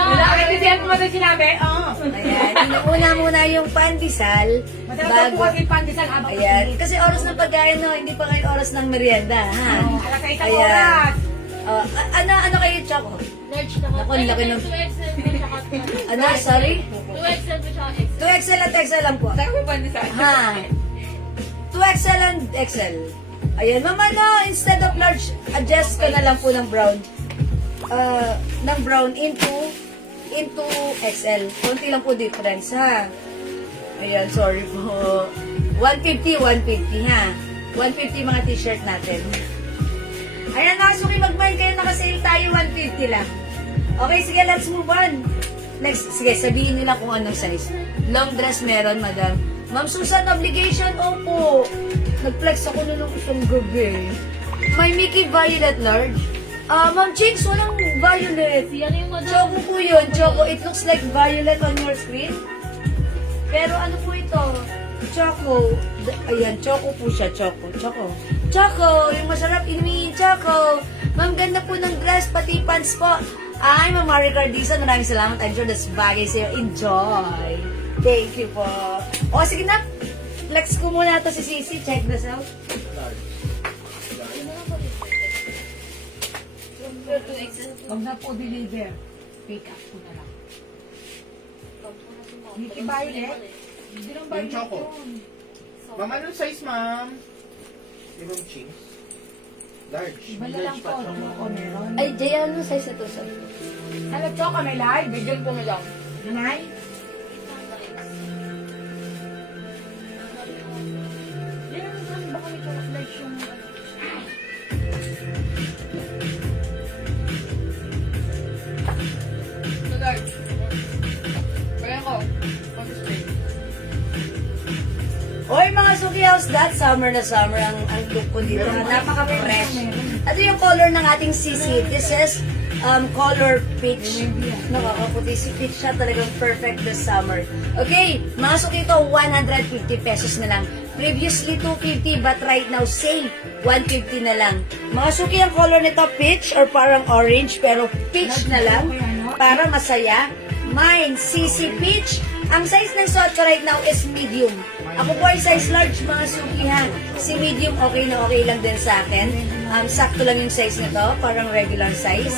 Wala ka kasi yan mo rin sinabi. Oo. Ayan, inuuna muna yung pandesal Masarap po bago. kasi pandesal habang Ayan, kasi oras ng pagkain, no, hindi pa ngayon oras ng merienda, ha? Alas sa isang Ayan. oras. Oh, ano kayo, Choco? Large na Naku, ang laki ng- 2XL po tsaka Ano, sorry? 2XL po tsaka XL. 2XL at XL lang po. Sarap po pandesal. Ha? 2XL and XL. Ayan, mama, no, instead of large, adjust ka na lang po ng brown. Ng brown into XL. Konti lang po difference, ha? Ayan, sorry po. 150, ha? 150 mga t-shirt natin. Ayan, nakasuki mag-mind kayo, nakasale tayo, 150 lang. Okay, sige, let's move on. Next, sige, sabihin nila kung anong size. Long dress meron, madam. Ma'am Susan, obligation, opo. Nag-flex ako na nung isang gabi. May Mickey Violet large. Ma'am Chinks, walang violet. Yan yung madam. Choco po yun, Choco. It looks like violet on your screen. Pero ano po ito? Choco. Ayan, Choco po siya, Choco. Choco, yung masarap inumin, Choco. Ma'am, ganda po ng dress, pati pants po. Ay, Ma'am Marie Cardisa, maraming salamat. I'm sure that's bagay sa'yo. Enjoy. Thank you po. O, sige na. Flex ko muna to si Sisi. Check this out. Huwag na po deliver. Pick up ko na lang. Mickey Violet. Hindi lang Yung violet Choco. yun. Ma'am, anong size, ma'am? Yung chings. Large. Iba na lang po. Choco meron. Ay, Jay, ano size ito, sir? Ano Choco may live? Bigyan ko na lang. Nanay? Oy mga Suki House, that summer na summer ang look ko dito. Napaka-fresh. Ito yung color ng ating sisi. This is color peach. Nakakaputi si peach siya. Talagang perfect this summer. Okay, mga Suki, ito 150 pesos na lang. Previously 250 but right now sale 150 na lang. Mga Suki, ang color nito peach or parang orange pero peach na lang para masaya. Mine, sisi peach. Ang size ng suot ko right now is medium. Ako po ay size large, mga Suki ha. Si medium okay na okay lang din sa akin. Sakto lang yung size nito, parang regular size.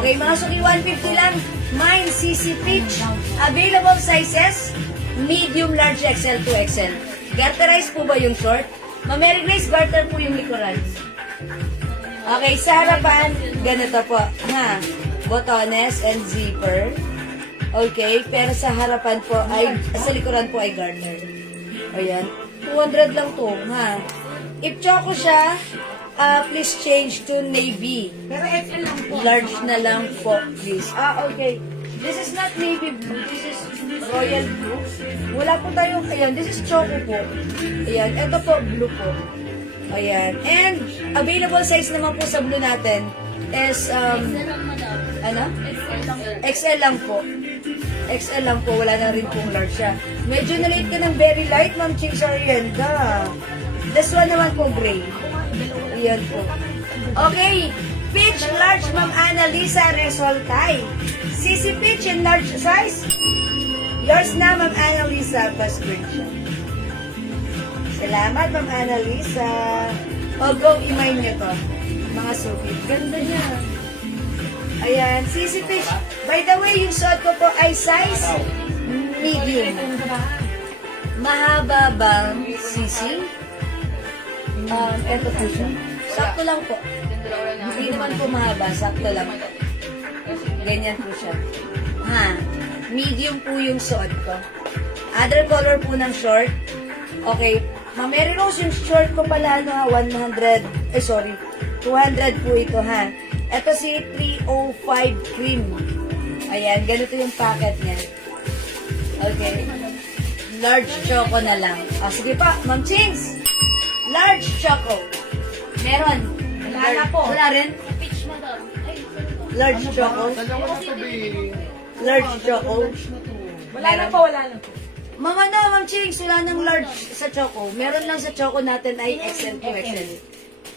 Okay, mga Suki, 150 lang. Mine, CC Peach. Available sizes, medium, large, XL, 2XL. Garterized po ba yung short? Mary Grace, garter po yung likuran. Okay, sa harapan, ganito po. Ha? Botones and zipper. Okay, pero sa harapan po ay, sa likuran po ay garter. Ayan. 200 lang to, ha? If choco siya, please change to navy. Pero XL lang po. Large na lang po, please. Okay. This is not navy blue. This is royal blue. Wala po tayong, ayan, this is choco po. Ayan, ito po, blue po. Ayan. And, available size naman po sa blue natin is, ano? XL lang po. XL lang po, wala na rin pong large siya. Medyo na-late ka ng very light, Ma'am Chicks Orienta. This one naman po, gray. Ayan po. Okay, peach large, Ma'am Annalisa Resoltay. CC peach in large size. Yours na, Ma'am Annalisa. Pa-screenshot. Salamat, Ma'am Annalisa. O, go, imay niyo to. Mga Suki. Ganda niya. Ayan, CC Peach. By the way, yung suot ko po ay size medium. Mahaba bang CC? Eto po siya. Sakto lang po. Hindi naman po mahaba, sakto lang. Ganyan po siya. Ha, medium po yung suot ko. Other color po ng short. Okay, Mary Rose, yung short ko pala, 200 po ito, ha. Ito si 305 cream. Ayan, ganito yung packet niya. Okay. Large choco na lang. Sige pa, Ma'am Chings. Large choco. Meron. Wala na po. Wala rin? Large choco. Dalawa na to, babe. Large choco. Wala na po, wala na po. Ma'am Chings, wala nang large sa choco. Meron lang sa choco natin ay XL to XL.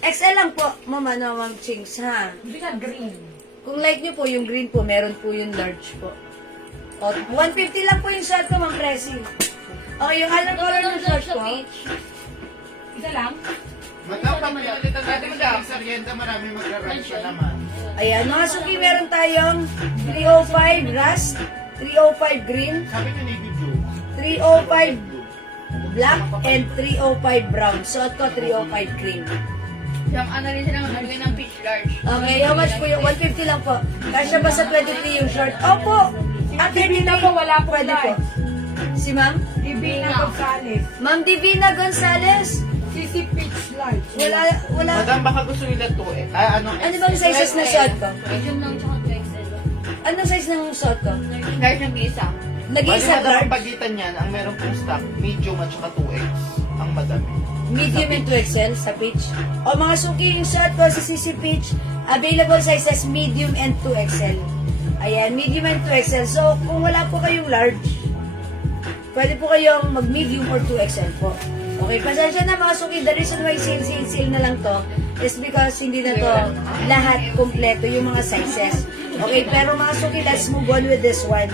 XL lang po, Ma'am Chings, ha? Hindi na green. Kung like nyo po, yung green po, meron po yung large po. O, 150 lang po yung short ko, Ma'am Presi. Okay, yung other color ng short ko. Isa lang? Magkapamalitan natin sa Arienta, marami magra-rush pa naman. Ayan, mga Suki, meron tayong 305 rust, 305 green, Sabi ko navy blue. 305 black, and 305 brown. Suot ko 305 cream. Yung analysis ng nagay ng peach large. Okay, how much po yung 150 lang po? Kasya ba sa 23 yung short? Opo! At Hindi na po, wala po Pwede po. large. Si Ma'am? Ibina Gonzales. Ma'am Divina Gonzales? CC Peach large. Wala. Madam, baka gusto nila to eh. Ano bang sizes na suot ko? Medium lang tsaka 2XL. Anong size ng suot ko? Large ng isa. Nag-iisa Madam, large? ang pagitan niyan, ang meron pong stock, medium at saka 2X. Ang madami. Medium and 2XL sa Peach. O mga Suki, yung suot ko sa CC Peach, available sizes medium and 2XL. Ayan, medium and 2XL. So, kung wala po kayong large, pwede po kayong mag-medium or 2XL po. Okay, pasensya na mga Suki. The reason why sale na lang to is because hindi na to lahat kompleto yung mga sizes. Okay, pero mga Suki, let's move on with this one.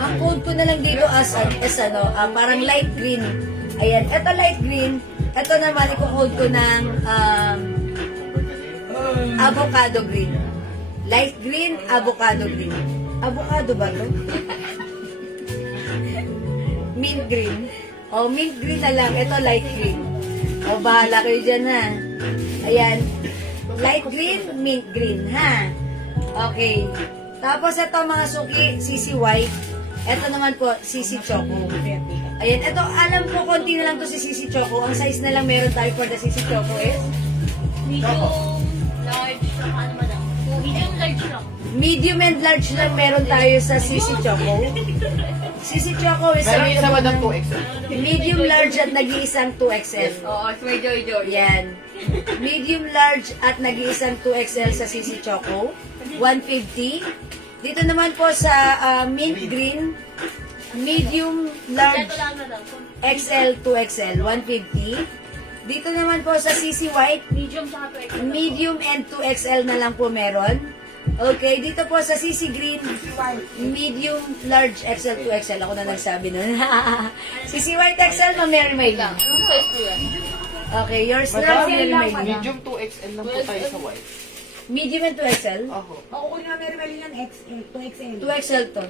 Ang code ko na lang dito as parang light green. Ayan, ito light green. Ito naman, i-code ko ng avocado green. Light green, avocado green. Avocado ba to? Mint green. O, mint green na lang. Ito light green. O, bahala kayo dyan, ha? Ayan. Light green, mint green, ha? Okay. Tapos ito mga Suki, CC white. Ito naman po, CC choco. Ayan, ito, alam ko, konti na lang to si CC choco. Ang size na lang meron tayo for the CC choco is Medium, large, saka ano madam? Medium, large lang. Medium and large lang meron tayo sa Sisi Choco. Sisi Choco is Meron isa ba ng available 2XL? medium large at nag-iisang 2XL. Oo, may joy-joy. Yan. Medium large at nag-iisang 2XL sa Sisi Choco. 150. Dito naman po sa mint green, medium large XL 2XL, 150. Dito naman po sa Sisi white, medium and 2XL na lang po meron. Okay, dito po sa Sisi green, medium large XL 2XL. Ako na nagsabi nun. Sisi white XL, Ma'am Mary Maylin. Anong size po yan? Okay, yours na, Ma'am Mary Maylin. Medium 2XL lang po tayo sa white. Medium and 2XL? Ako. Oo, kung na meron mali ng XL, 2XL. 2XL to.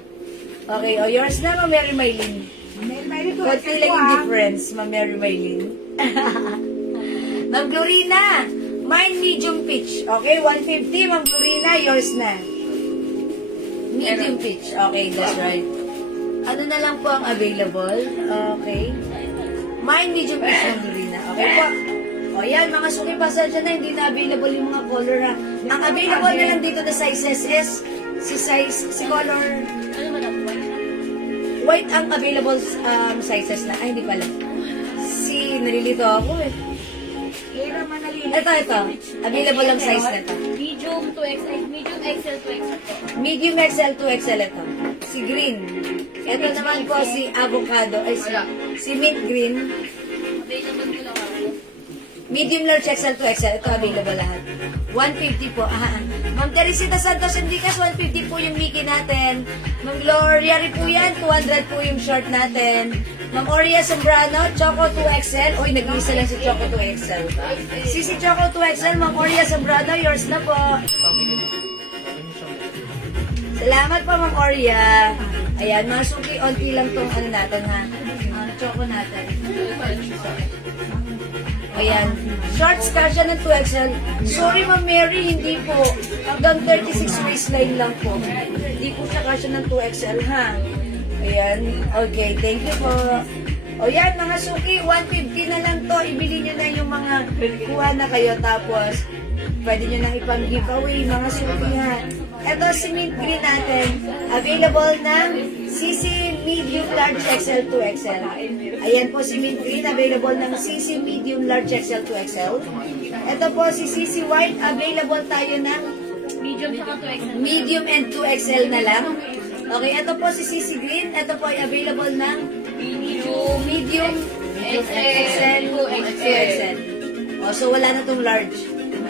Okay, yours na, Ma'am Mary Maylin. Meron mali 2XL Konti ko lang yung ah. difference, Ma'am Mary Maylin. Ma'am Glorina, mine medium pitch. Okay, 150, Ma'am Glorina, yours na. Medium pitch. Okay, that's right. Ano na lang po ang available? Okay. Mine medium pitch, Ma'am Glorina. Okay po. O yan, mga suki pasensya na, hindi na available yung mga color ha. Ang available na lang dito na sizes is si color white ang available sizes na. Ay, hindi pala. Nalilito ako eh. Kaya manalili. Ito. Available ang size na ito. Medium 2XL, medium XL 2XL po. Medium XL to XL ito. Si green. Ito naman po si avocado. Ay, si mint green. Available ko lang ako. Medium large XL to XL. Ito available lahat. 150 po. Ma'am Teresita Santos Enriquez, 150 po yung Mickey natin. Ma'am Gloria rin po yan, 200 po yung short natin. Ma'am Oria Sombrano, Choco 2XL. Uy, nag-iisa lang si Choco 2XL. Si Choco 2XL, Ma'am Oria Sombrano, yours na po. Salamat po, Ma'am Oria. Ayan, mga suki, onti lang tong ano natin ha. Choco natin. Ayan. Shorts kasha ng 2XL. Sorry, Ma'am Mary, hindi po. Hanggang 36 waistline lang po. Hindi po siya kasha ng 2XL, ha? Ayan. Okay, thank you po. O yan, mga suki, 150 na lang to. Ibili nyo na yung mga kuha na kayo. Tapos, pwede nyo na ipang giveaway, mga suki, ha? Ito, si mint green natin. Available ng CC Medium Large XL 2XL. Ayan po si mint green. Available ng CC Medium Large XL 2XL. Ito po si CC White. Available tayo ng Medium saka 2XL. medium and 2XL na lang. Okay, ito po si CC Green. Ito po ay available ng medium XL 2XL. O, so wala na tong large.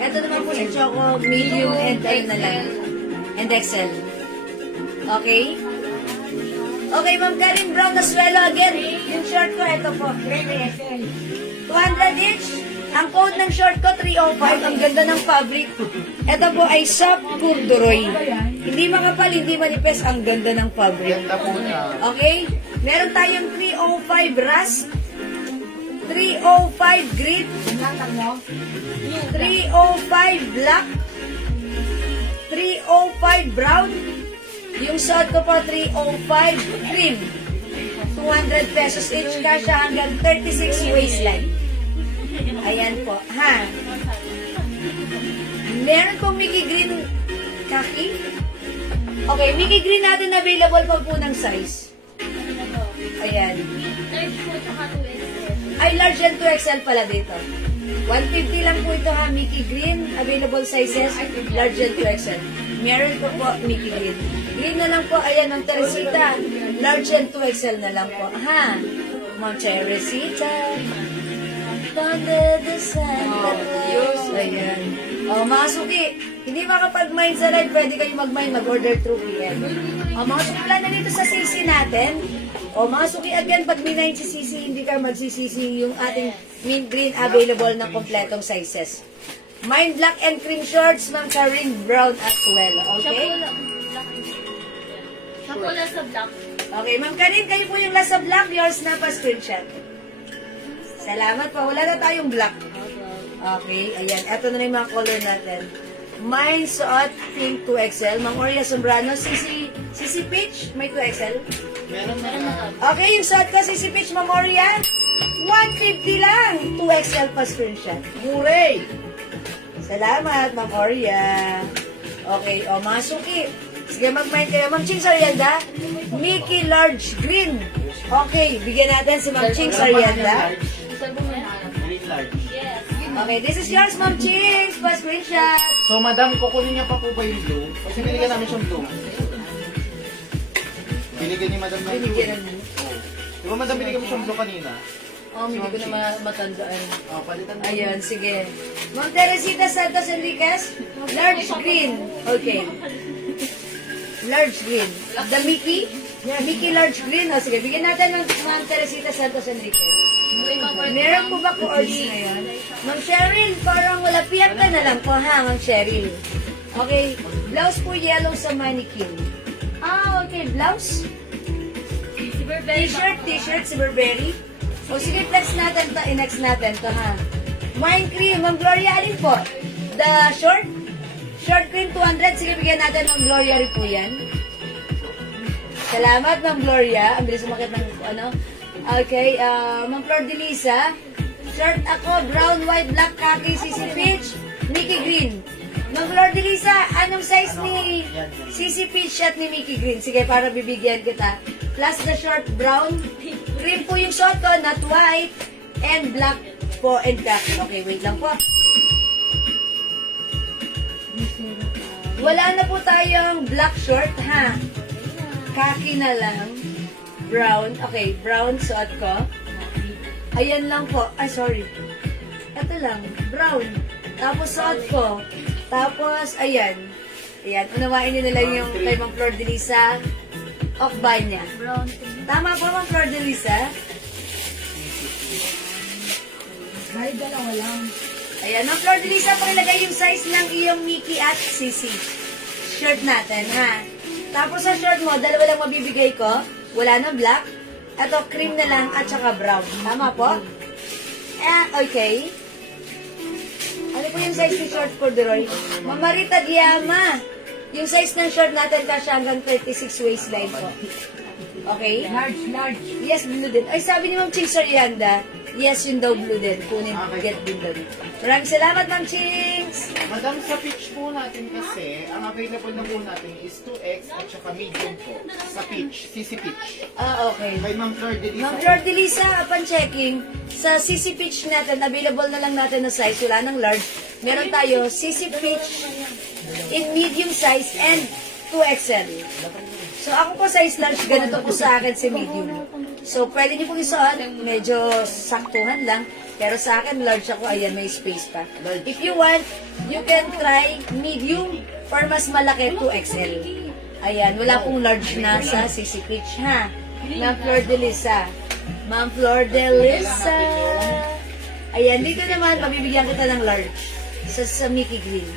Ito naman po si Choco, medium and ano na lang. And XL. Okay? Okay, Ma'am Karen Brown Nasuelo again. Yung short ko, ito po. 200 each. Ang code ng short ko, 305. Ang ganda ng fabric. Ito po ay soft corduroy. Hindi makapal, hindi manipis. Ang ganda ng fabric. Ganda po niya. Okay? Meron tayong 305 rust. 305 green. 305 black. 305 brown. Yung suot ko po, 305 cream. 200 pesos each, kasha hanggang 36 waistline. Ayan po, ha? Meron pong Mickey Green kaki. Okay, Mickey Green natin available pa po ng size. Ayan. Large po saka 2XL. Ay, large and 2XL pala dito. 150 lang po ito ha, Mickey Green. Available sizes, large and 2XL. Meron po po, Mickey Green. Green na lang po, ayan, Ma'am Teresita. Large and 2XL na lang po. Ha? Ma'am Teresita. Under the sun. Ayan. O, mga suki, hindi makapag-mine sa live, pwede kayo mag-mine, mag-order through PM. O, mga suki, plan na dito sa CC natin. O, mga suki, again, pag minine si CC, hindi ka magsisisi yung ating mint green available ng kompletong sizes. Mine black and cream shorts, Ma'am Karen Brown as well. Okay? Siya po lang sa black. Okay, Ma'am Karen, kayo po yung last sa black, yours na pa screenshot. Salamat po. Wala na tayong black. Okay, ayan. Ito na yung mga color natin. Mine suot pink 2XL. Ma'am Oria Sombrano, CC Peach, may 2XL. Okay, yung suot ko, CC Peach, Ma'am Oria, 150 lang. 2XL pa screenshot. Hooray! Salamat, Ma'am Oria. Okay, o mga suki. Sige, mag-mind kayo. Ma'am Ching Sarienda, Mickey Large Green. Okay, bigyan natin si Ma'am Ching Sarienda. Green large. Okay, this is yours, Ma'am Ching. Pa-screenshot. So, madam, kukunin niya pa po ba yung blue? Kasi binigyan namin siyang blue. Binigyan ni madam ng blue. Binigyan naman. Di ba madam, binigyan mo siyang blue kanina? Oh, hindi ko na matandaan. Oh, palitan mo. Ayun, sige. Ma'am Teresita Santos Enriquez, large green. Okay. Large green. The Mickey? Mickey large green. O, sige, bigyan natin ng Ma'am Teresita Santos Enriquez. Meron po ba coords ngayon? Ma'am Cheryl, parang wala. Piyak ka na lang po, ha, Ma'am Cheryl. Okay. Blouse po yellow sa mannequin. Ah, okay. Blouse? T-shirt si Burberry. O sige, flex natin to, i-next natin to, ha. Wine cream, Ma'am Gloria, alin po? The short? Short cream, 200. Sige, bigyan natin Ma'am Gloria rin po yan. Salamat, Ma'am Gloria. Ang bilis umakit ng, ano. Okay, Ma'am Flor de Lisa. Short ako, brown, white, black, khaki, CC Peach, Mickey Green. Ma'am Flor de Lisa, anong size ni CC Peach at ni Mickey Green? Sige, para bibigyan kita. Plus the short brown. Cream po yung suot ko, not white. And black po and khaki. Okay, wait lang po. Wala na po tayong black short, ha? Khaki na lang. Brown. Okay, brown suot ko. Ayan lang po. Ay, sorry. Ito lang. Brown. Tapos suot ko. Tapos, ayan. Ayan. Unawain nyo na lang yung kay Ma'am Flor de Lisa. Okba niya. Tama po, Ma'am Flor de Lisa? Ay, dalawa lang. Ayan, Ma'am Flor de Lisa, pakilagay yung size ng iyong Mickey at CC. Shirt natin, ha? Tapos sa shirt mo, dalawa lang mabibigay ko. Wala nang black. Ito, cream na lang at saka brown. Tama po? Okay. Ano po yung size ni short corduroy? Ma'am Marita Diama. Yung size ng short natin kasi hanggang 36 waistline po. Okay? Large. Yes, blue din. Ay, sabi ni Ma'am Ching Sorianda, yes, yun daw blue din. Kunin, get din daw. Maraming salamat, Ma'am Chings! Madam, sa pitch po natin kasi, ang available na po natin is 2X at saka medium po. Sa pitch, CC pitch. Ah, okay. Kay Ma'am Flor de Lisa. Ma'am Flor de Lisa, upon checking, sa CC Peach natin, available na lang natin na size, wala ng large. Meron tayo CC Peach in medium size and 2XL. So, ako po size large, ganito po sa akin si medium. So, pwede niyo pong isuot, medyo saktuhan lang. Pero sa akin, large ako, ayan, may space pa. If you want, you can try medium or mas malaki 2XL. Ayan, wala pong large na sa CC Peach, ha? Ma'am Flor de Lisa. Ma'am Flor de Lisa. Ayan, dito naman, mabibigyan kita ng large sa Mickey Green.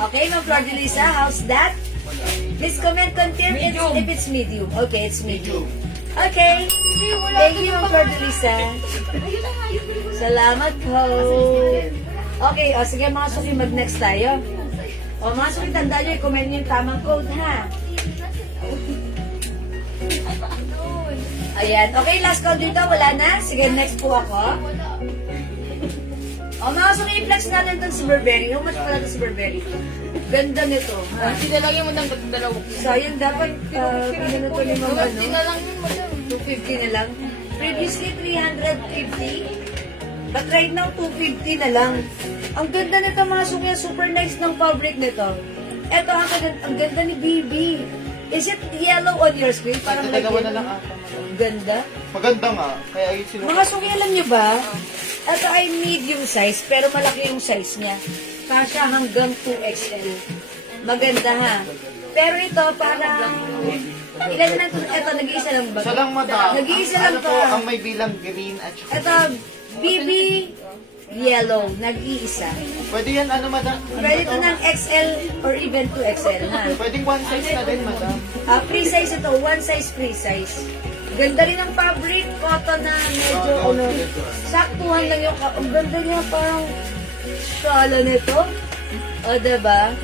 Okay, Ma'am Flor de Lisa, how's that? Please comment, confirm if it's medium. Okay, it's medium. Okay. Thank you, Ma'am Flor de Lisa. Salamat po. Okay, o sige mga suki, mag-next tayo. O mga suki, tandaan nyo, i-comment nyo yung tamang code, ha? Ayan. Okay, last call dito. Wala na. Sige, next po ako. O mga suki, i-flex natin itong si Burberry. How much pala ito si Burberry? Ganda nito. Ha? Hindi na lang yung madam dalawa. Sayang dapat, pinano to ni Ma'am, Hindi na lang yun madam. 250 na lang. Previously, 350. But right now, 250 na lang. Ang ganda nito mga suki. Super nice ng fabric nito. Eto, ang ganda ni BB. Is it yellow on your screen? Parang like Dalawa na yellow. lang ata. Ganda. Maganda nga. Kaya ayun sila. Mga suki, alam nyo ba? Ito ay medium size, pero malaki yung size niya. Kasya hanggang 2XL. Maganda ha. Pero ito, parang... Ilan na ito? Ito, nag-iisa lang ba? Isa lang madam. Nag-iisa lang Ano po, to. ang may bilang green at saka... Ito, BB yellow, nag-iisa. Pwede yan ano madam? Pwede ito ng XL or even 2XL ha. Pwedeng one size na din madam. Free size ito, one size, free size. Ganda rin ang fabric, cotton na medyo ano, saktuhan lang yung, ang ganda niya parang shala nito. O, diba?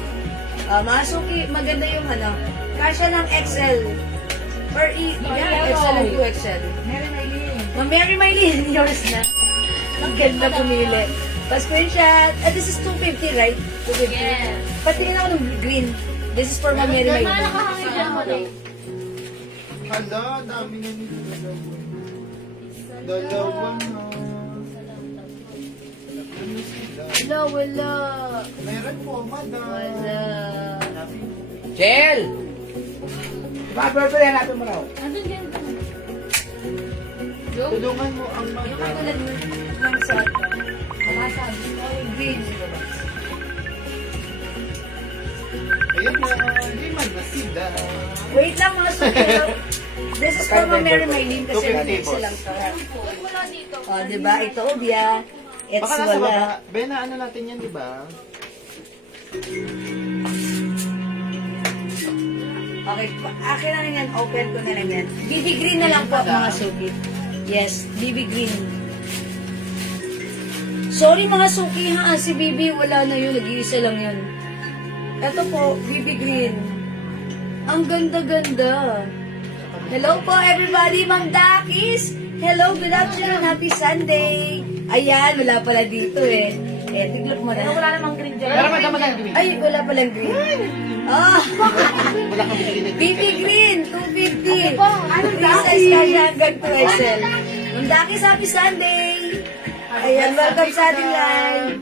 Masuki, maganda yung ano, kasya ng XL. Or XL and 2XL. Meron na yun. Ma'am Mary Mylene, yours na. Ang ganda pumili. Pa-screenshot. This is 250, right? 250. Yes. Patingin ako ng green. This is for Ma'am Mary May. Nakahangin dyan mo din. Hala, dami nga nito. Dalawa na. Wala. Meron po, madam. Wala. Chel! Ipa-birthday natin mo raw. Andun yan. Tulungan mo ang Yung madam. katulad ng suot ko. Makasabi ko yung green. Ayan na, di man nasida. Wait lang mga super. This is for Ma'am Mary Maylene kasi 250 nag-isa boss. lang to. Wala dito. Oh, diba? Ito, obya. It's Baka nasa wala. baba. Ben, ano natin yan, di ba? Okay, akin lang yan. Open ko na lang yan. BB green na lang po, mga suki. Yes, BB green. Sorry mga suki ha, si BB wala na yun. Nag-iisa lang yun. Ito po, BB green. Ang ganda-ganda. Hello po everybody, Ma'am Dakis. Hello, good afternoon, happy Sunday. Ayan, wala pala dito eh. Tiglok mo na. Wala namang green dyan. Pero madam lang green. Ay, wala palang green. Ah, Wala kang bigay na BB Green, 250. Ano Free size ka siya hanggang 2XL. Ma'am Dakis, happy Sunday. Ayan, welcome sa ating live.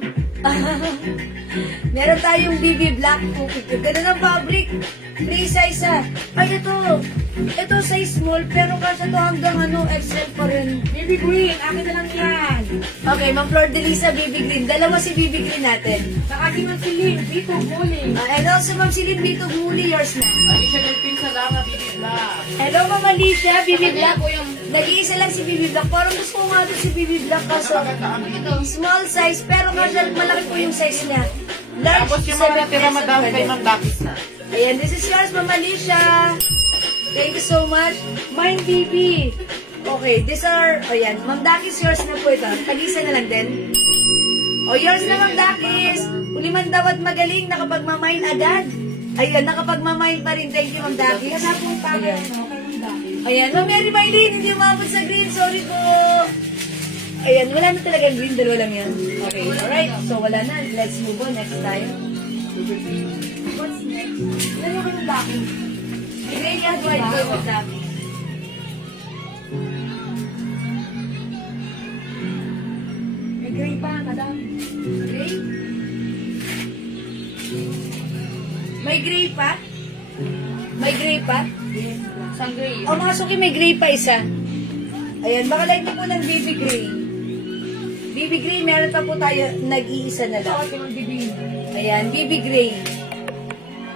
Meron tayong BB Black 250. Ganda ng fabric. Free size ah. Ay, ito. Ito size small, pero kasi ito hanggang XL pa rin. Baby green, akin na lang yan. Okay, Ma'am Flor Delisa, BB Green. Dalawa si BB Green natin. Saka di man siling, dito, huli. And also, Ma'am Celine Bitog Muli, yours na. Alicia Del Pin, salamat, Bibi Black. Hello, Ma'am Alicia, BB Black. po yung... Nag-iisa lang si BB Black. Parang gusto ko nga doon si BB Black kaso small size, pero kasi malaki po yung size niya. Large, Tapos yung mga natira, 7 madam, pesos kay pwede. Ma'am Dakis na. Ayan, this is yours, Ma'am Alicia. Thank you so much. Mine, BB. Okay, these are, ayan, Ma'am Dakis, yours na po ito. Tag-isa na lang din. O, yours na, Ma'am Dakis. Huli man daw at magaling, nakapagmamine agad. Ayan, nakapagmamine pa rin. Thank you, Ma'am Dakis. Ayan. Ayan, Ma'am Mary Maylene, hindi umabot sa green. Sorry po. Ayan, wala na talaga green. Dalawa lang yan. Okay, alright. So, wala na. Let's move on. Next tayo. What's next? Ano yung kanyang daki? Gray at white ko yung daki. May gray pa, madam. Gray? May gray pa? May gray pa? Isang gray. O mga suki, may gray pa isa. Ayan, baka lang po ng BB Gray. BB Gray, meron pa po tayo, nag-iisa na lang. Saka yung bibig. Ayan, BB Gray.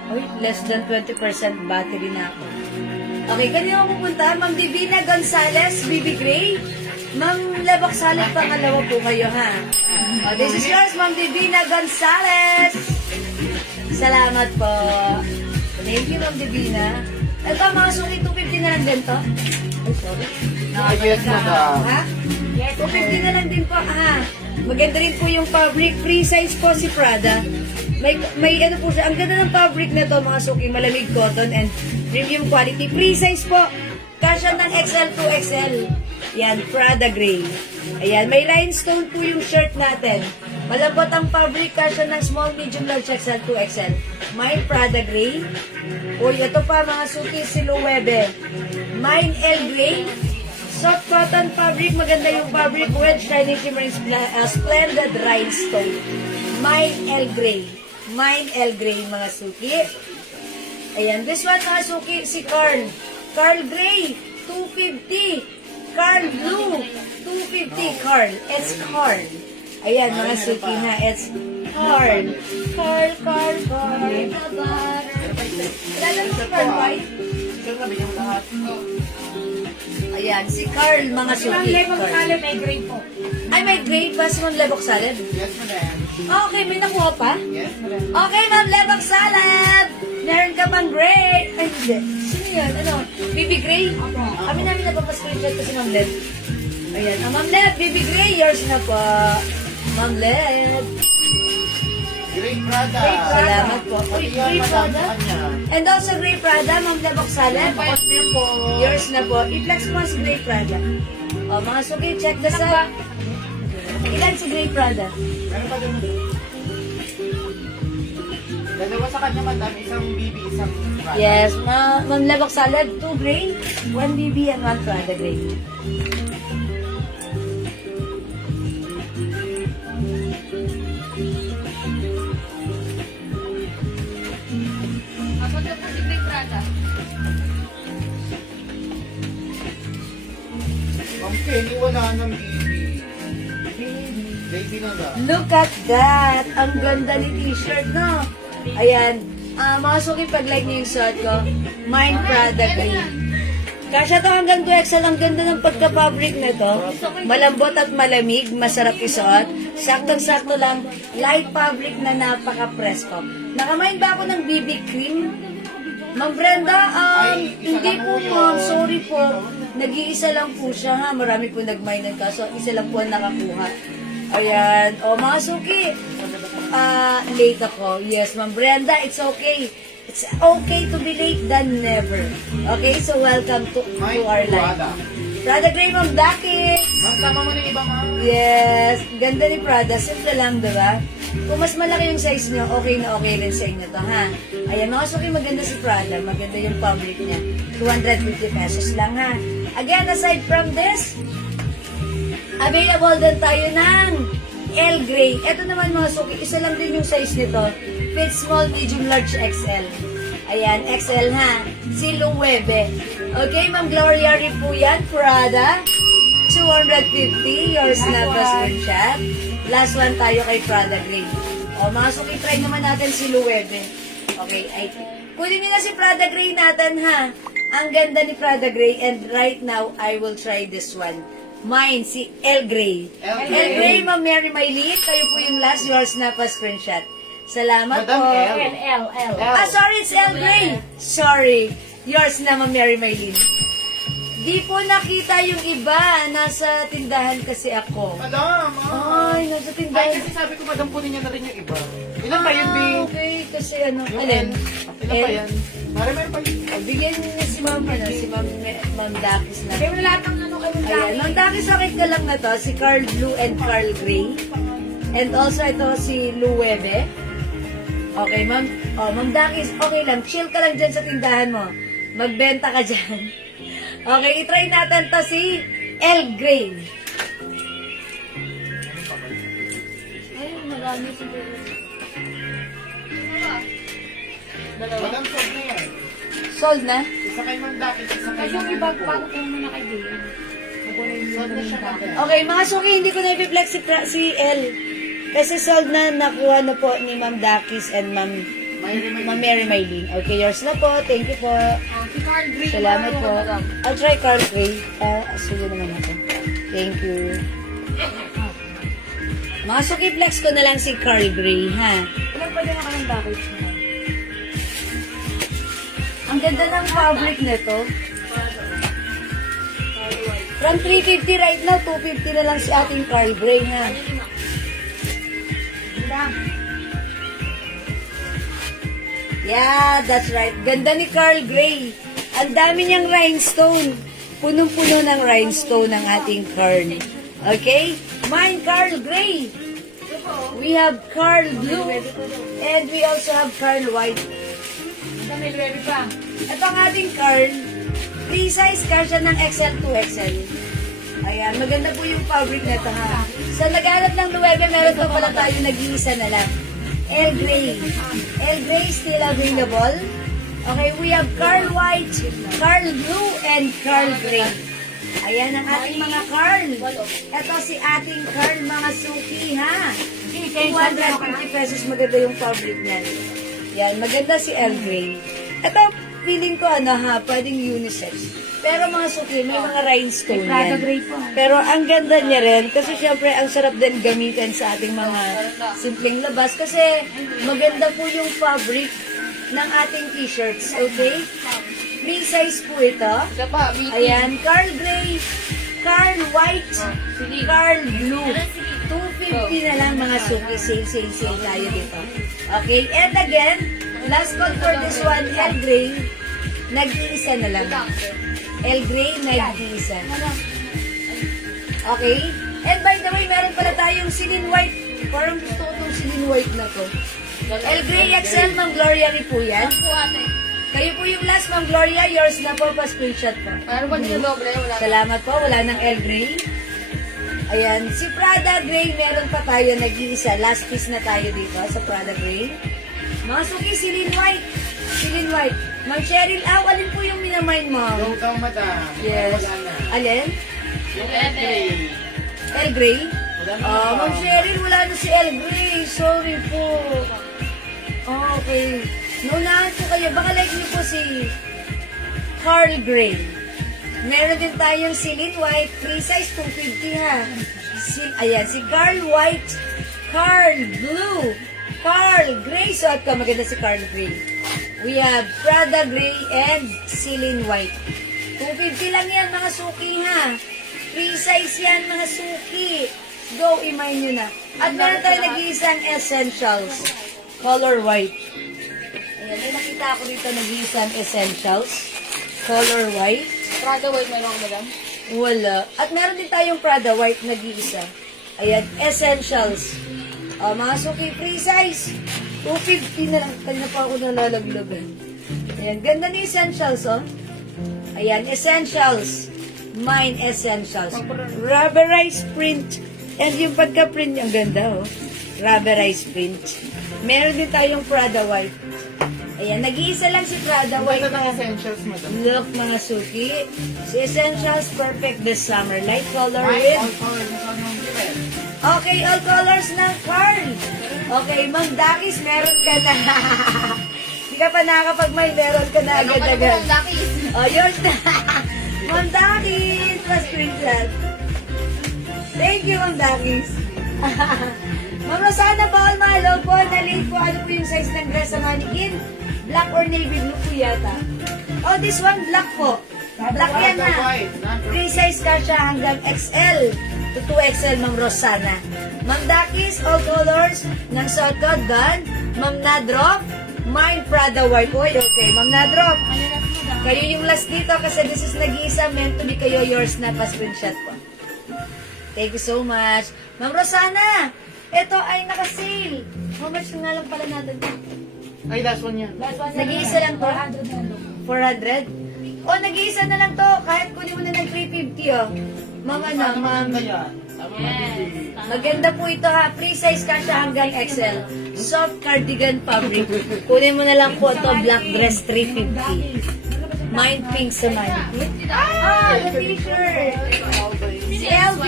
Uy, less than 20% battery na ako. Okay, kanina ako pupunta. Ma'am Divina Gonzalez, BB Gray. Ma'am Lebok Salit, pangalawa po kayo, ha? This is yours, Ma'am Divina Gonzalez. Salamat po. Thank you, Ma'am Divina. Ito, mga suki, 250 na lang din to. Ay, sorry. Yes, madam. Ha? Yes, 250 na lang din po. Maganda rin po yung fabric. Free size po si Prada. May ano po siya. Ang ganda ng fabric na to, mga suki. Malamig cotton and premium quality. Free size po. Kasya ng XL to XL. Yan, Prada Gray. Ayan, may rhinestone po yung shirt natin. Malambot ang fabric. Kasya ng small, medium, large XL to XL. May Prada Gray. Uy, ito pa mga suki, Siluwebe. Mine L Gray. Soft cotton fabric, maganda yung fabric with shiny shimmering splendid rhinestone. Mine L Gray. Mine L Gray, mga suki. Ayan, this one mga suki, si Carl. Carl Gray, 250. Carl Blue, 250. Carl, it's Carl. Ayan, mga suki na, it's Carl. Carl. Lalo si Carl White. Ayan, si Carl, mga si Ma'am suki. Lebok Carl. Salit, may gray po. Ay, may grade pa si Ma'am Lebok Salad. Yes, madam. Okay, may nakuha pa? Yes, madam. Okay, Ma'am Lebok Salad! Meron ka pang grade. Ay, hindi. Sino yan? Ano? BB Gray? Kami namin napapascreenshot ko si Ma'am Leb. Ayan. Ma'am Leb, BB Gray, yours na po. Ma'am Leb. Great Prada. Salamat po. Uy, Pati yan, Grey madam, Prada? sa kanya. And also Grey Prada, Ma'am Lebok Salad. Costume po. Yours na po. I-flex mo si Grey Prada. O, mga suki, check this out. Ilan si Grey Prada? Meron pa dun. Dalawa sa kanya, madam. Isang BB, isang Prada. Yes, Ma'am Lebak Salad, 2 Grey, 1 BB and 1 Prada Grey. Ako na po si Big Prada. Ma'am Kenny, wala nang BB. Baby na ba? Look at that! Ang ganda ni t-shirt, no? Ayan. Mga suki, pag-like niyo yung suot ko. Mine Prada Grey. Kasya to hanggang 2XL. Ang ganda ng pagka-fabric na to. Malambot at malamig. Masarap isuot. Saktong-sakto lang. Light fabric na napaka-presko. Nakamain ba ako ng BB cream? Ma'am Brenda, hindi po ma'am. Sorry po. Nag-iisa lang po siya ha. Marami po nag-mine kaso isa lang po ang nakakuha. Ayan. O mga suki. Late ako. Yes, Ma'am Brenda, it's okay. It's okay to be late than never. Okay, so welcome to our live. Prada Grey, Ma'am Daki. Ma'am, sama mo na yung iba, ma'am. Yes, ganda ni Prada. Simple lang, diba? Kung mas malaki yung size nyo, okay na okay rin sa inyo to, ha? Ayan, mga suki, maganda si Prada. Maganda yung fabric niya. 250 pesos lang, ha? Again, aside from this, available din tayo ng L Grey. Ito naman mga suki, isa lang din yung size nito. Fit small, medium, large, XL. Ayan, XL ha. Si Luwebe. Okay, Ma'am Gloria rin po yan. Prada. 250. Yours na pa screenshot. Last one tayo kay Prada Grey. O mga suki, try naman natin si Luwebe. Okay, kunin niyo na si Prada Grey natin ha. Ang ganda ni Prada Grey and right now, I will try this one. Mine, si L Grey. L. L Grey, Ma'am Mary Maylene. Kayo po yung last. Yours na pa screenshot. Salamat Madam po. L. L. Sorry, it's L Grey. Sorry. Yours na, Ma'am Mary Maylene. Di po nakita yung iba. Nasa tindahan kasi ako. Madam, ma'am. Ay, nasa Ay, tindahan. kasi sabi ko, madam, kunin niya na rin yung iba. Ilan pa yun, B? Okay, kasi ano. Yung Alin? L. Ilan pa yan? Mare, may pa yun. Bigyan niyo na si Ma'am, si Ma'am Dakis na. Kaya wala lahat ng ano kayo Ayan, Ma'am Dakis, okay ka lang na to. Si Carl Blue and Carl Grey. And also ito si Luwebe. Okay, Ma'am. Oh, Ma'am Dakis, okay lang. Chill ka lang dyan sa tindahan mo. Magbenta ka dyan. Okay, itry natin to si L Grey. Ay, marami siguro. Madam, sold na yan. Sold na? Isa kay Ma'am Dakis, isa kay Yung Ma'am iba, Lupo. paano kung muna kay Dian? Sold na siya, madam. Okay, mga suki, hindi ko na i-flex si L. Kasi sold na, nakuha na po ni Ma'am Dakis and Ma'am Mary Maylene. Okay, yours na po. Thank you po. Si Carl Green. Salamat po. I'll try Carl Grey. Sige naman natin. Thank you. Mga suki, flex ko na lang si Carl Grey, ha? Ilan pa din ako ng bakit mo? Ang ganda ng fabric nito. From 350 right now, 250 na lang si ating Carl Grey, ha? Yeah, that's right. Ganda ni Carl Grey. Ang dami niyang rhinestone. Punong-puno ng rhinestone ng ating Carl. Okay? Mine, Carl Grey. We have Carl Blue. And we also have Carl White. Sa may baby pa. Ito ang ating Carl. Free size ka siya ng XL to XL. Ayan, maganda po yung fabric nito ha. Sa naghanap ng 9, meron pa pala tayo nag-iisa na lang. L Grey. L Grey still available. Okay, we have Carl White, Carl Blue, and Carl Grey. Ayan ang ating mga Carl. Ito si ating Carl, mga suki ha. 250 pesos maganda yung fabric niyan. Yan, maganda si L Grey. Ito, feeling ko ano ha, pwedeng unisex. Pero mga suki, may mga rhinestone yan. Pero ang ganda niya rin, kasi syempre ang sarap din gamitin sa ating mga simpleng labas. Kasi maganda po yung fabric ng ating t-shirts, okay? Free size po ito. Ika pa, BT. Ayan, Carl Grey, Carl White, Carl Blue. 250 na lang mga suki. Sale tayo dito. Okay, and again, last call for this one, L Grey, nag-iisa na lang. L Grey, nag-iisa. Okay? And by the way, meron pala tayong Celine White. Parang gusto ko itong Celine White na to. El Grey XL, Ma'am Gloria rin po yan. Po ate. Kayo po yung last, Ma'am Gloria. Yours na po, pa-screenshot po. Meron ba dito doble? Wala. Salamat po, wala ng El Grey. Ayan, si Prada Grey, meron pa tayo nag-iisa. Last piece na tayo dito sa Prada Grey. Mga suki, Celine White. Celine White. Ma'am Cheryl, alin po yung minamind mo? Go daw, madam. Yes. Wala na. Alin? Yung L-Grey. El Grey? Wala na. Ma'am Cheryl, wala na si El Grey. Sorry po. Okay. Naunahan po kayo. Baka like niyo po si Carl Grey. Meron din tayong Celine White. Free size, 250 ha. Ayan, si Carl White. Carl Blue. Carl Grey. Suot ka. Maganda si Carl Grey. We have Prada Grey and Celine White. 250 lang yan mga suki ha. Free size yan mga suki. Go, imay nyo na. At meron tayo nag-iisang essentials. Color white. Ayan, may nakita ako dito nag-iisang essentials. Color white. Prada white meron ako madam. Wala. At meron din tayong Prada white nag-iisa. Ayan, essentials. Mga suki, free size. 250 na lang. Kanina pa ako nalalaglagan. Ayan, ganda ni essentials, oh. Ayan, essentials. Mine essentials. Rubberized print. And yung pagka-print, ang ganda, oh. Rubberized print. Meron din tayong Prada white. Ayan, nag-iisa lang si Prada white. Ito ng essentials, madam. Look, mga suki. Si essentials, perfect this summer. Light color Mine, with... all colors. Ito ng red. Okay, all colors ng Carl. Okay, Ma'am Dakis, meron ka na. Hindi ka pa nakakapag-may, meron ka na agad-agad. Ang dakis. Oh, yours na. Ma'am Dakis, pa-screenshot. Thank you, Ma'am Dakis. Ma'am Rosana Paul Malo po, na-late po. Ano po yung size ng dress sa mannequin? Black or navy blue po yata. Oh, this one, black po. Black yan Prada na. white. Free size ka siya hanggang XL to 2XL, Ma'am Rosana. Ma'am Dakis, all colors ng suot ko, done. Ma'am Nadrop, mine Prada white. Oy, okay. Ma'am Nadrop, kayo yung last dito kasi this is nag-iisa, meant to be kayo, yours na, pa-screenshot po. Thank you so much. Ma'am Rosana, ito ay naka-sale. How much nga lang pala natin? Ay, last one yan. Nag-iisa lang to? 400? O, nag-iisa na lang to. Kahit kunin mo na ng 350, oh. Ma'am, ano, ma'am. Maganda po ito, ha. Free size ka siya hanggang XL. Soft cardigan fabric. Kunin mo na lang po ito, black dress, 350. Mine pink sa mannequin. Ah, the t-shirt. Si LV.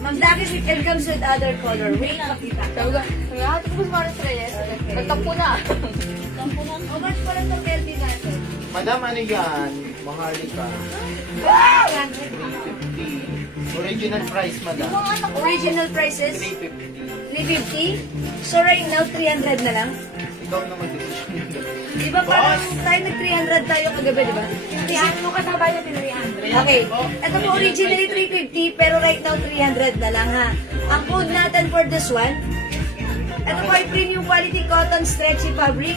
Ma'am Dakis, it can comes with other color. Wait, makita. Sabi ko, ate ko sa Maris Reyes. Nagtampo na. How much pala itong LV natin? Madam, ano yan? Maharlika. Wow! 350. Original price, madam. Original prices, 350. 350. So right now, 300 na lang. Ikaw na mag-decision. Di ba parang tayo nag-300 tayo kagabi, di ba? Ano kasabay natin 300? Okay. Ito po originally 350, pero right now 300 na lang ha. Ang code natin for this one, ito po ay premium quality cotton stretchy fabric,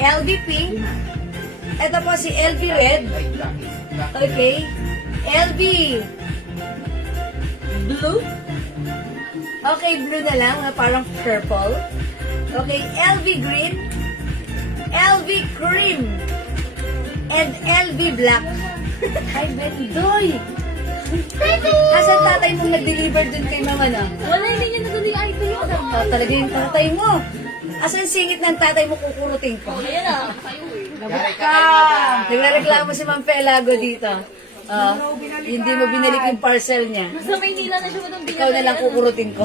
LV pink, ito po si LV red, Ay, Dakis. okay, LV blue, okay, blue na lang, parang purple, okay, LV green, LV cream, and LV black. Ay, Bendoy! Asan tatay mong nag-deliver dun kay mama na? Wala, hindi niya naguli ay ito yun. Oh, talaga yung tatay mo. Asan singit ng tatay mo kukurutin ko? Ayan na. Kayo eh. Yari ka kay madam. Nagreklamo si Ma'am Pelago dito. Hindi mo binalik yung parcel niya. Nasa Maynila na siya madang Ikaw na lang kukurutin ko.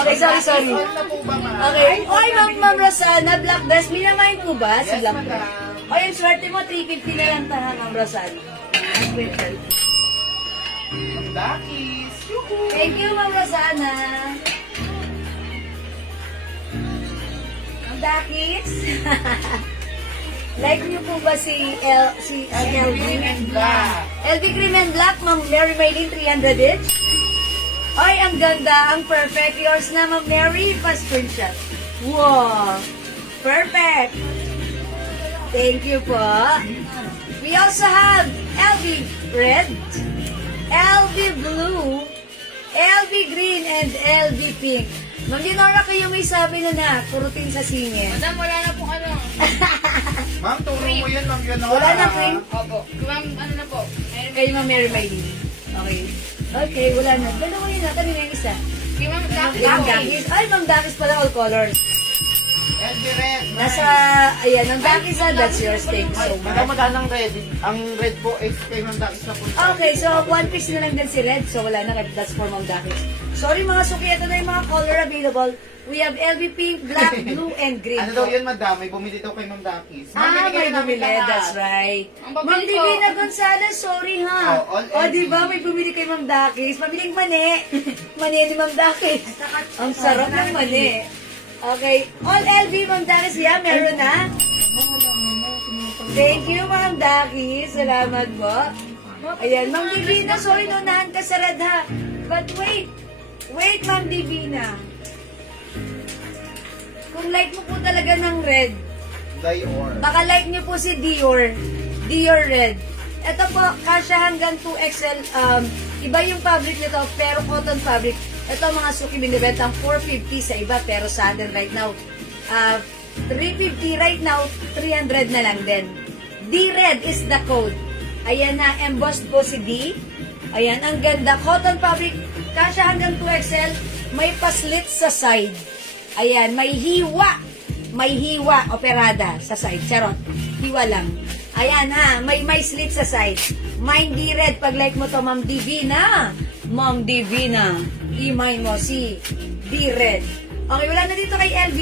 Okay, sorry. On na po ba, ma'am? Okay. Oy, Ma'am Rosana, black dress. Minamain mo ba si Yes, black madam. dress? O, yung swerte mo, 350 na lang taha, Ma'am Rosana. Dakis. Yuhu. Thank you, Ma'am Rosana. Ma'am Dakis. Like niyo po ba si LV? Green and black. LV Cream and Black, Ma'am Mary Maylin, 300 each. Ay, ang ganda, ang perfect. Yours na, Ma'am Mary, pa-screenshot. Wow! Perfect! Thank you po. We also have LV Red, LV Blue, and LV Pink. Ma'am Dinora, kayo may sabi na kurutin sa singit. Madam, wala na pong ano. Ma'am, turo mo yun, Ma'am Leonora. Wala na, cream? Opo. Ma'am, ano na po. Meron Kay Ma'am Mary Maylene. Okay. Okay, wala na. Dalawa yun na. Kanina yung isa. kay Ma'am Daki Ma'am po. Dakis. Ay, Ma'am Dakis pala all colors. LV Red. Nasa, ayan, Ma'am Dakis that's yours. Thank you so much. Madam, magkano ang red? Ang red po is kay Ma'am Dakis na po. Okay, so one piece na lang din si Red. So wala na, that's for Ma'am Dakis. Sorry mga suki, ito na yung mga color available. We have LV Pink, Black, Blue, and Green. Ano daw yun, Madam? May bumili daw kay Ma'am Dakis. Ah, binigyan may na namin bumili. lahat. That's right. Ang Ma'am pabili ko. Divina Gonzalez, sorry ha. Oh, all O, LV. di ba may bumili kay Ma'am Dakis? Mabiling mani. Mani ni Ma'am Dakis. Ang sarap ng mani. Okay. All LV, Ma'am Dakis, yeah, meron na. Thank you, Ma'am Dakis. Salamat po. Ayan, Ma'am Divina, sorry, nunahan ka sa red ha. But wait. Wait, Ma'am Divina. Kung like mo po talaga ng red, Dior. baka like niyo po si Dior. Dior Red. Ito po, kasya hanggang 2XL. Iba yung fabric nito, pero cotton fabric. Ito mga suki binibentang 450 sa iba, pero sa atin right now, 350 right now, 300 na lang din. D-Red is the code. Ayan na, embossed po si D. Ayan, ang ganda. Cotton fabric, kasya hanggang 2XL. May paslit sa side. Ayan, may hiwa. May hiwa, operada sa side. Charot. Hiwa lang. Ayan ha, may slit sa side. Mine D-Red, pag like mo to, Ma'am Divina. Ma'am Divina. I-mine mo si D-Red. Okay, wala na dito kay LV.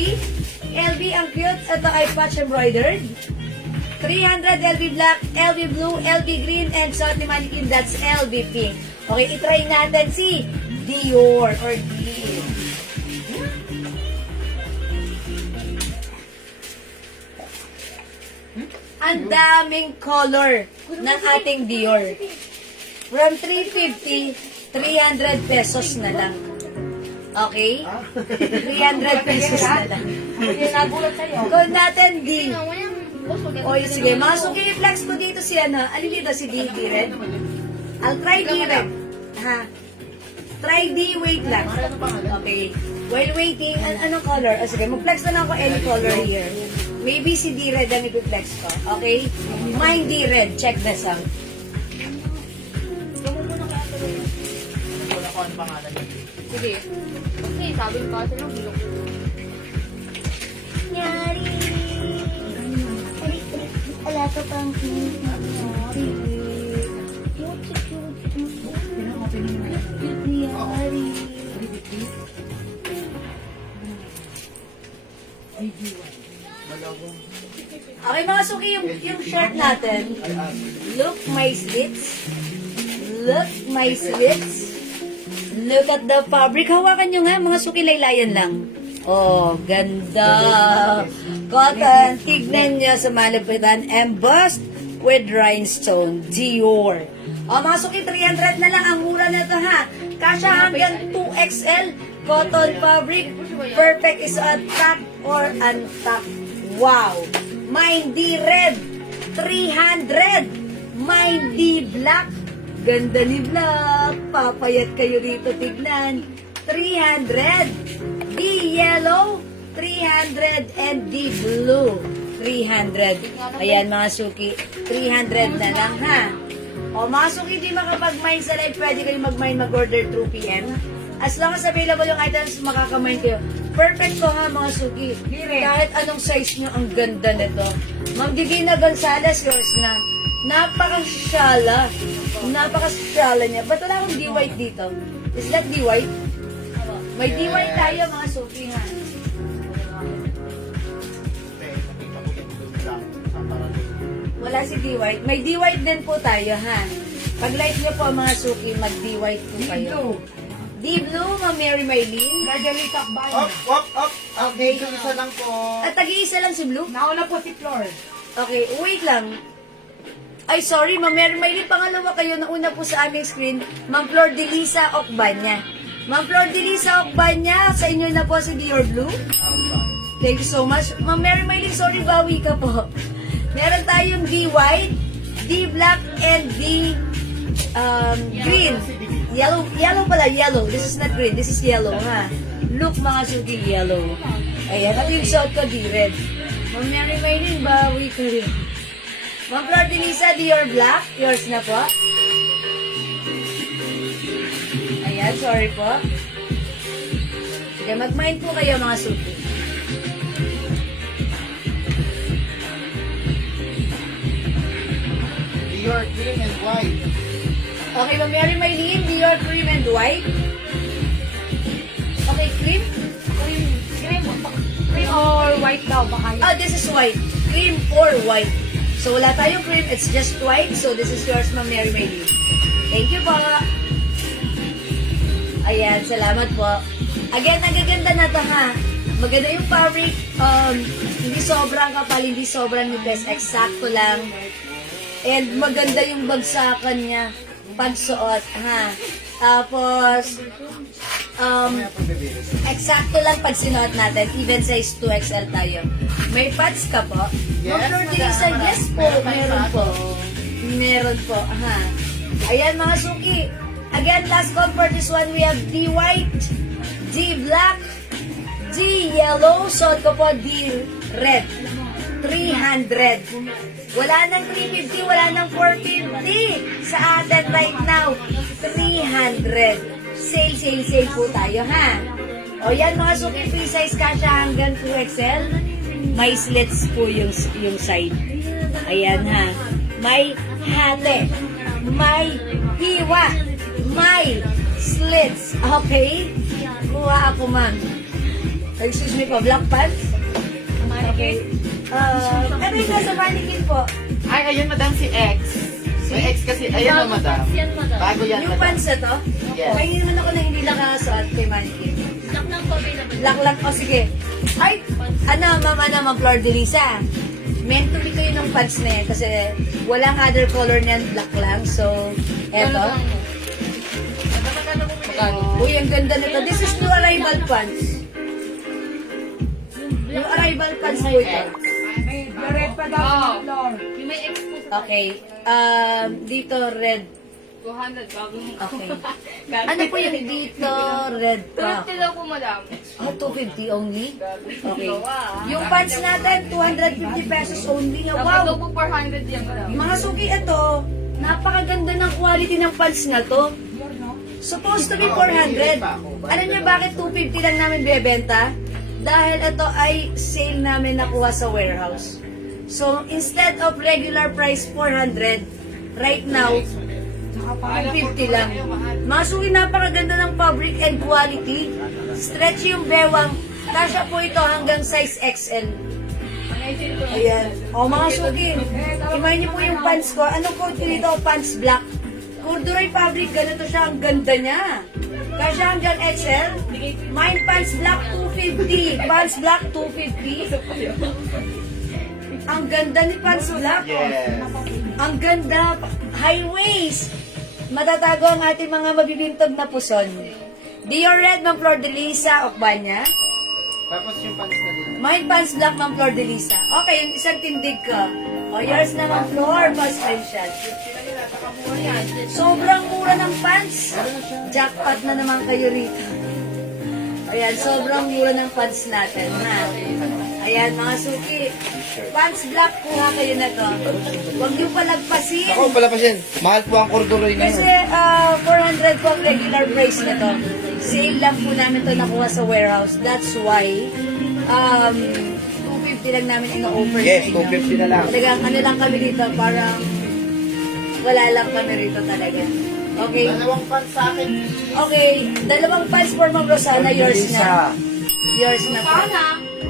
LV ang cute. Ito ay patch embroidered. 300 LV black, LV blue, LV green, and sa ni Manikin, that's LV pink. Okay, itry natin si Dior or Dior. Ang daming color ng ating Dior. From 350, 300 pesos na lang. Okay? 300 pesos na lang. Nagulat sa'yo. Kung natin D. Tingnan mo yan. Boss, maganda O, sige. Masuki i-flex ko dito si ano. Alin dito si D, Red? I'll try D, Red. Ha? Try D, wait lang. Okay. While waiting, anong color? O, sige. Mag-flex na lang ako any color here. Maybe si D, Red ang i-flex ko. Okay? Mine D, Red. Check this out. Wala ko ang pangalan niya. Sige. Kasi sabi ko kasi nung bilog. Nyari. Ala ko pang nyari. Nyari. Okay mga suki, yung shirt natin. Look my slits. Look my slits. Look at the fabric. Hawakan nyo nga, mga suki, laylayan lang. Oh, ganda. Cotton, tignan nyo sa malapitan. Embossed with rhinestone. Dior. Oh, mga suki, 300 na lang. Ang mura na to ha. Kasya hanggang 2XL. Cotton fabric. Perfect is untucked or untucked. Wow. Mine D red. 300. Mine D black. Ganda ni Black. Papayat kayo dito, tignan. 300. D yellow. 300. And D blue. 300. Ayan mga suki. 300 na lang ha. O mga suki, di makapag-mine sa live, pwede kayo mag-mine, mag-order through PM. As long as available yung items, makaka-mine kayo. Perfect ko ha mga suki. Kahit anong size nyo, ang ganda nito. Ma'am Divina Gonzalez, yours na. Napaka-shala. Napaka-shala niya. Ba't wala akong D-white dito? Is that D-white? May D-white tayo mga suki ha. Wala si D-white. May D-white din po tayo ha. Pag like nyo po mga suki, mag-D-white po kayo. D-blue, Ma'am Mary Maylene. Nadalitak ba? Up, up, up. Okay, isa lang po. At tag-iisa lang si Blue. Nauna po si Flor. Okay, wait lang. Ay, sorry, Ma'am Mary Maylene, pangalawa kayo. Nauna po sa aming screen, Ma'am Flor de Lisa Ocbanya. Ma'am Flor de Lisa Ocbanya, sa inyo na po si Dior Blue. Thank you so much. Ma'am Mary Maylene, sorry, bawi ka po. Meron tayong D-white, D-black, and D green. Yellow pala, yellow. This is not green, this is yellow, ha? Look, mga suki, yellow. Ayan, at yung suot ko, di red. Ma'am Mary Maylin, bawi ko rin. Ma'am Flor Denisa, Dior Black. Yours na po. Ayan, sorry po. Sige, mag-mind po kayo, mga suki. Dior green and white. Okay, Ma'am Mary Maylin, Dior cream and white. Okay, cream? Cream or white daw, baka yun. Oh, this is white. Cream or white. So, wala tayong cream. It's just white. So, this is yours, Ma'am Mary Maylin. Thank you po. Ayan, salamat po. Again, ang gaganda na to, ha? Maganda yung fabric. Hindi sobrang kapal, hindi sobrang nipis. Eksakto lang. And maganda yung bagsakan niya. Pagsuot, ha? Tapos, eksakto lang pag sinuot natin. Even size 2XL tayo. May pads ka po? Yes, Ma'am Flor Denisa, madam. yes po. Meron po. Meron po. Aha. Ayan mga suki. Again, last call for this one. We have D white, D black, D yellow. Suot ko po D red. 300. Wala nang 350, wala nang 450. Sa atin right now, 300. Sale po tayo, ha? O yan mga suki, free size kasha hanggang 2XL. May slits po yung side. Ayan, ha? May hate. May hiwa. May slits. Okay? Kuha ako, ma'am. Excuse me po, black pants? Okay. Ano yung nasa mannequin po? Ay, ayun madam si X. May X kasi, ayan na madam. Yan, madam. Bago yan Yung madam. pants na to? Yes. May naman ako na hindi nakasuot kay mannequin. Lock lang po available. Laklag. O sige. Ay, Ma'am Flor Denisa. Meant to be kayo ng pants na yan kasi walang other color niyan, black lang. So, eto. Uy, ang ganda nito. This is new arrival pants. New arrival pants po ito. May red pa daw Oh. sa floor. Yung may X po. Okay. Dito, red. 200 bagong. Okay. Ano po yung dito, red pa? 250 daw po, madam. Oh, 250 only? Okay. Yung pants natin, 250 pesos only. Dapat daw Wow! po 400 yan, madam. Mga suki, ito, napakaganda ng quality ng pants na to. Supposed to be 400. Alam niyo bakit 250 lang namin bebenta? Dahil ito ay sale namin nakuha sa warehouse. So, instead of regular price 400, right now, 250 lang. Mga suki, napakaganda ng fabric and quality. Stretchy yung bewang. Kasya po ito hanggang size XL. Ayan. O mga suki, imayin niyo po yung pants ko. Anong coat ko dito? Pants black. Corduroy fabric, ganito siya. Ang ganda niya. Kasya hanggang XL. Mine pants black, 250. Pants black, 250. Ang ganda ni pants black. Yes. Ang ganda. High waist. Matatago ang ating mga mabibintog na puson. Dior Red, Ma'am Flor Denisa, Okbanya. Tapos yung pants na din. Mine pants black, Ma'am Flor Denisa. Okay, yung isang tindig ko. O, yours na, Ma'am Flor. Boss screenshot. Sobrang mura ng pants. Jackpot na naman kayo rito. Ayan, sobrang mura ng pants natin, ha? Ayan, mga suki. Pants black, kuha kayo na to. Huwag niyo palagpasin. Ako pala pa siya. Mahal po ang corduroy na Kasi yun. 400 po ang regular price na to. Sale lang po namin to nakuha sa warehouse. That's why 250 lang namin ino-offer Yes, sa inyo. 250 na lang. Talagang ano lang kami dito, parang wala lang kami rito talaga. Okay? Dalawang pants sa akin. Okay, dalawang pants for Ma'am Rosana, yours na. Yours na po.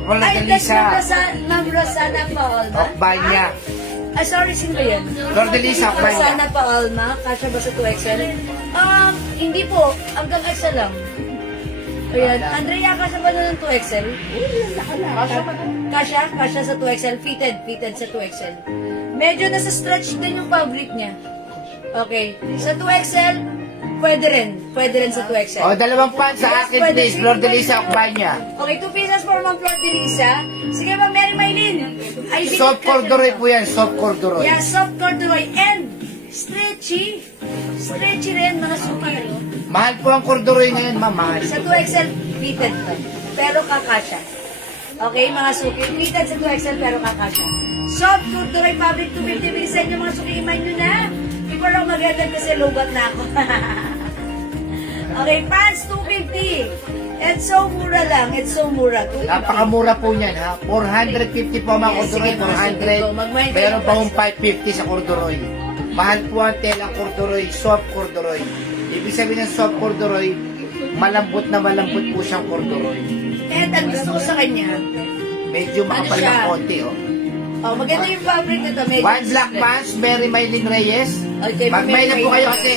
Wala Ay, that's Ma'am Delisa. Ma'am Rosana Paolma. Okbanya. Ah, sorry, sino yan? Flor Denisa, Okbanya. Rosana Paolma, kasya ba sa 2XL? Hindi po, hanggang XL lang. Ayan, Andrea, kasya ba na ng 2XL? Kasya sa 2XL, fitted sa 2XL. Medyo nasa stretch din yung fabric niya. Okay, sa 2XL, pwede rin sa 2XL. O, dalawang pants sa Yes, akin, pwede. please. Flor Denisa, Okbanya. Okay, 2 pieces for Ma'am Flor Denisa. Sige, Ma'am Mary Maylin. I believe Soft ka- corduroy po yan, soft corduroy. Yeah, soft corduroy and straight stretchy. Stretchy rin, mga suki. Mahal po ang corduroy ngayon, ma'am. Mahal. Sa 2XL, fitted to. Pero kakasya. Okay, mga suki. Fitted sa 2XL, pero kakasya. Soft corduroy fabric 250. Bilisan nyo mga suki. Iman nyo na. Before ako mag-edad kasi lobat na ako. Okay, pants 250. It's so mura lang. It's so mura. 250. Napakamura po niyan, ha? 450 po mga Yes, corduroy, sige, sige, go. 400. Mag-mind Meron kayo, pa kong 550 sa corduroy. Mahal po ang telang corduroy, soft corduroy. Ibig sabihin ng soft corduroy, malambot na malambot po siyang corduroy. And ang gusto ko sa kanya, Medyo makapal siya? ng konti, oh. oh, maganda yung fabric nito. Medyo One black pants, Mary Maylin Reyes. Okay, Magmay na po Mary kayo kasi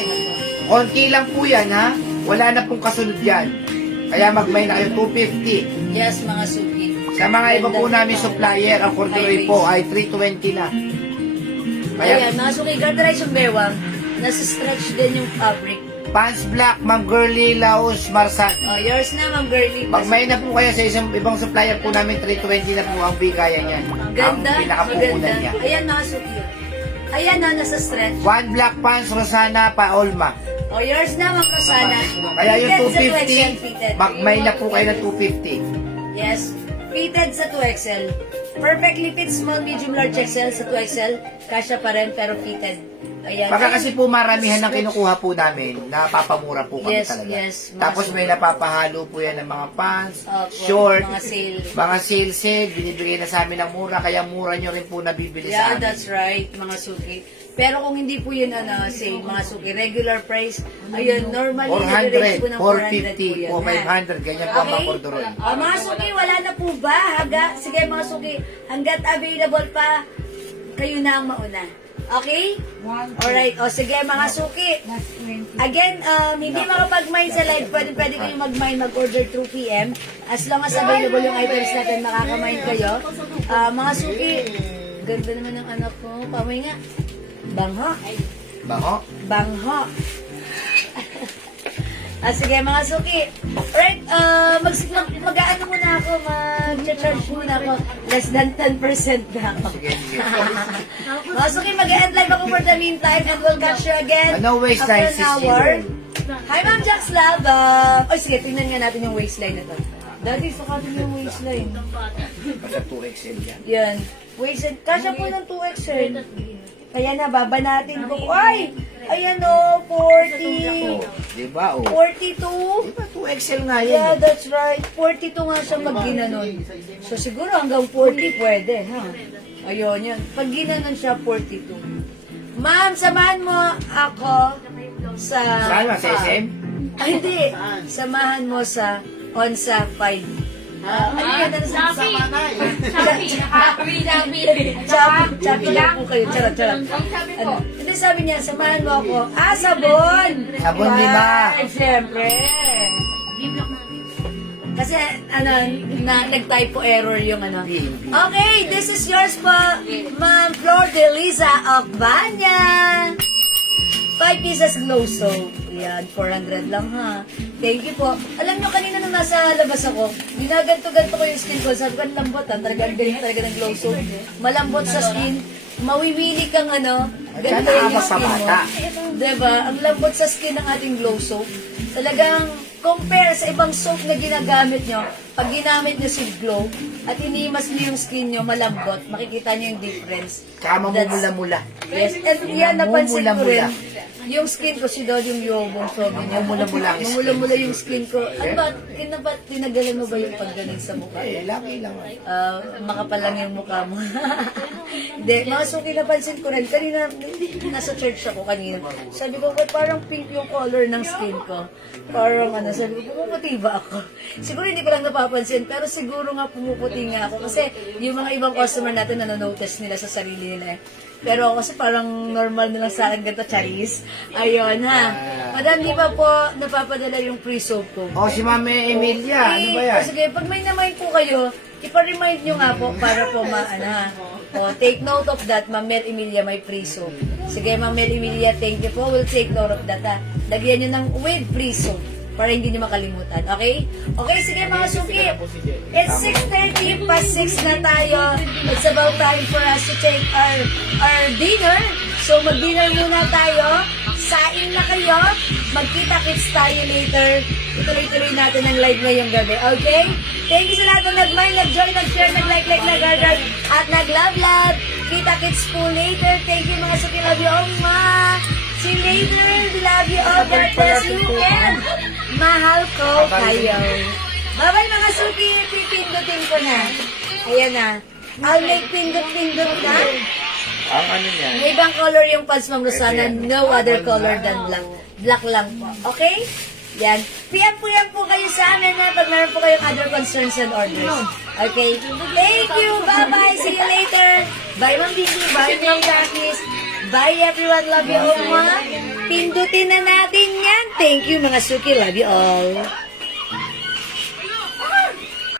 konti lang po yan, ha? Wala na pong kasunod yan. Kaya magmay na kayo, 250. Yes, mga suki. Sa mga iba po namin supplier, ang corduroy po ay 320 na. Ayan, mga suki, garderise yung bewang. Nasa stretch din yung fabric. Pants black, Ma'am Girlie Laos Marsan. Oh, yours na, Ma'am Girlie. Magmay na po kayo sa isang ibang supplier po namin, 320 na po ang bigayan yan. Ganda, Ang pinakapukunan maganda. niya. Ayan, mga suki. Ayan na, nasa stretch. One black pants, Rosana Paolma. Oh, yours na, Ma'am Rosana. Kaya yung Fitted sa 2XL, 250, fitted. magmay na po kayo ng 250. Yes, fitted sa 2XL. Perfectly fit small, medium, large XL sa 2XL. Kasya pa rin, pero fitted. Ayan. Baka kasi po maramihan ng kinukuha po namin, napapamura po kami Yes, talaga. yes, mga Tapos may napapahalo po yan ng mga pants, Opo, short, mga sale. mga sale, binibigay na sa amin ng mura, kaya mura nyo rin po nabibili sa Yeah, amin. that's right, mga suki. Pero kung hindi po yun, say, mga suki, regular price, ayun, normally, 400, po ng 450, po o 500, ganyan po ang mga corduroy. Mga suki, wala na po ba? Sige, mga suki, hanggat available pa, kayo na ang mauna. Okay? Alright. O sige, mga suki. Again, hindi makapag-mine sa live. Pwede kayong mag-mine, mag-order through PM. As long as available yung items natin, makaka-mine kayo. Mga suki, ganda naman ng anak ko. Pamoy nga. Bangho. Bango? Bangho. Sige, mga suki. Alright, mag-ano muna ako, mag-charge muna ako. Less than 10% na ako. Sige, sige. Mga suki, mag-end live ako for the meantime and we'll catch you again Ano waste after time, an sis? hour. Hi, Ma'am Jax Love. Sige, tingnan nga natin yung waistline na to. Daddy, sukatin yung waistline. Basta 2XL yan. Yan. Waistline. Kasya po ng 2XL. Kaya na, baba natin ko. Ay! Ayan o, 40. Diba, oh? 42. Diba, 2XL nga yun. Yeah, that's right. 42 nga siya pag ginanon. So siguro hanggang 40 pwede, ha? Ayun, yun. Pag ginanon siya, 42. Ma'am, samahan mo ako sa... Saan ba? Sa SM? Ay, hindi. Samahan mo sa Onsa 5. Ano yan? Ano sa... Chappy lang po kayo. Charot. Ano? Hindi, sabi niya, samahan mo ako. Sabon! Sabon 5. Siyempre. Kasi, nag-typo error yung ano. Okay, this is yours po, Ma'am Flor de Liza Ocbanya. 5 pieces glow soap. Yan, 400 lang ha. Thank you po. Alam nyo, kanina nung nasa labas ako, ginaganto-ganto ko yung skin ko. Sabi ko, ang lambot ha. Talagang galing talaga ng glow soap. Malambot sa skin. Mawiwili kang ganito yung skin mo. Diba? Ang lambot sa skin ng ating glow soap. Talagang compare sa ibang soap na ginagamit nyo, pag ginamit nyo si Glow at inimas nyo yung skin nyo, malambot, makikita nyo yung difference. Tsaka mamumula-mula. Yes, and yan napansin ko rin. Mamumula-mula. Yung skin ko, si Dod yung yobong sobi niya. Mamumula-mula ang skin. Mamumula yung skin ko. Ano ba, tinagalan mo ba yung paggaling sa mukha? Eh, laki lang. Makapal lang yung mukha mo. Hindi, mga suki napansin ko rin. Kanina, nasa church ako kanina. Sabi ko, parang pink yung color ng skin ko. Parang sabi ko, pumuputi ba ako? Siguro hindi ko lang napapansin, pero siguro nga pumuputi nga ako. Kasi yung mga ibang customer natin nanonotice nila sa sarili nila eh. Pero kasi parang normal na lang sa akin ganito, Charis. Ayun ha. Madam, di ba po napapadala yung free soap ko? Si Mami Emilia, ano ba yan? Sige, pag may na-mind po kayo, ipa-remind nyo nga po para po take note of that, Ma'am Mel Emilia, may free soap. Sige, Ma'am Mel Emilia, thank you po. We'll take note of that ha. Lagyan nyo ng with free soap para hindi niyo makalimutan. Okay? Okay, sige mga suki. Sila na po si Jen. It's 6:30, past 6 na tayo. It's about time for us to take our dinner. So, mag-dinner muna tayo. Sain na kayo. Magkita-kits tayo later. Ituloy-tuloy natin ang live ngayong gabi. Okay? Thank you sa lahat ng nag-mind, nag-join, nag-share, nag-like, nag-heart, at nag-love. Kita-kits po later. Thank you mga suki. Love you all, ma. See you later. Love you all. God bless you. And mahal ko kayo. Bye-bye mga suki. Pipindutin ko na. Ayan na. I'll make pindot-pindot na. Ang ano niya? May ibang color yung pants, Ma'am Rosana. No other color than black. Black lang po. Okay? Yan. PM po kayo sa amin na pag meron po kayong other concerns and orders. Okay? Thank you. Bye-bye. See you later. Bye, Ma'am Didi. Bye, Ma'am Jackie. Bye, everyone. Love you all, mga. Pindutin na natin yan. Thank you, mga suki. Love you all.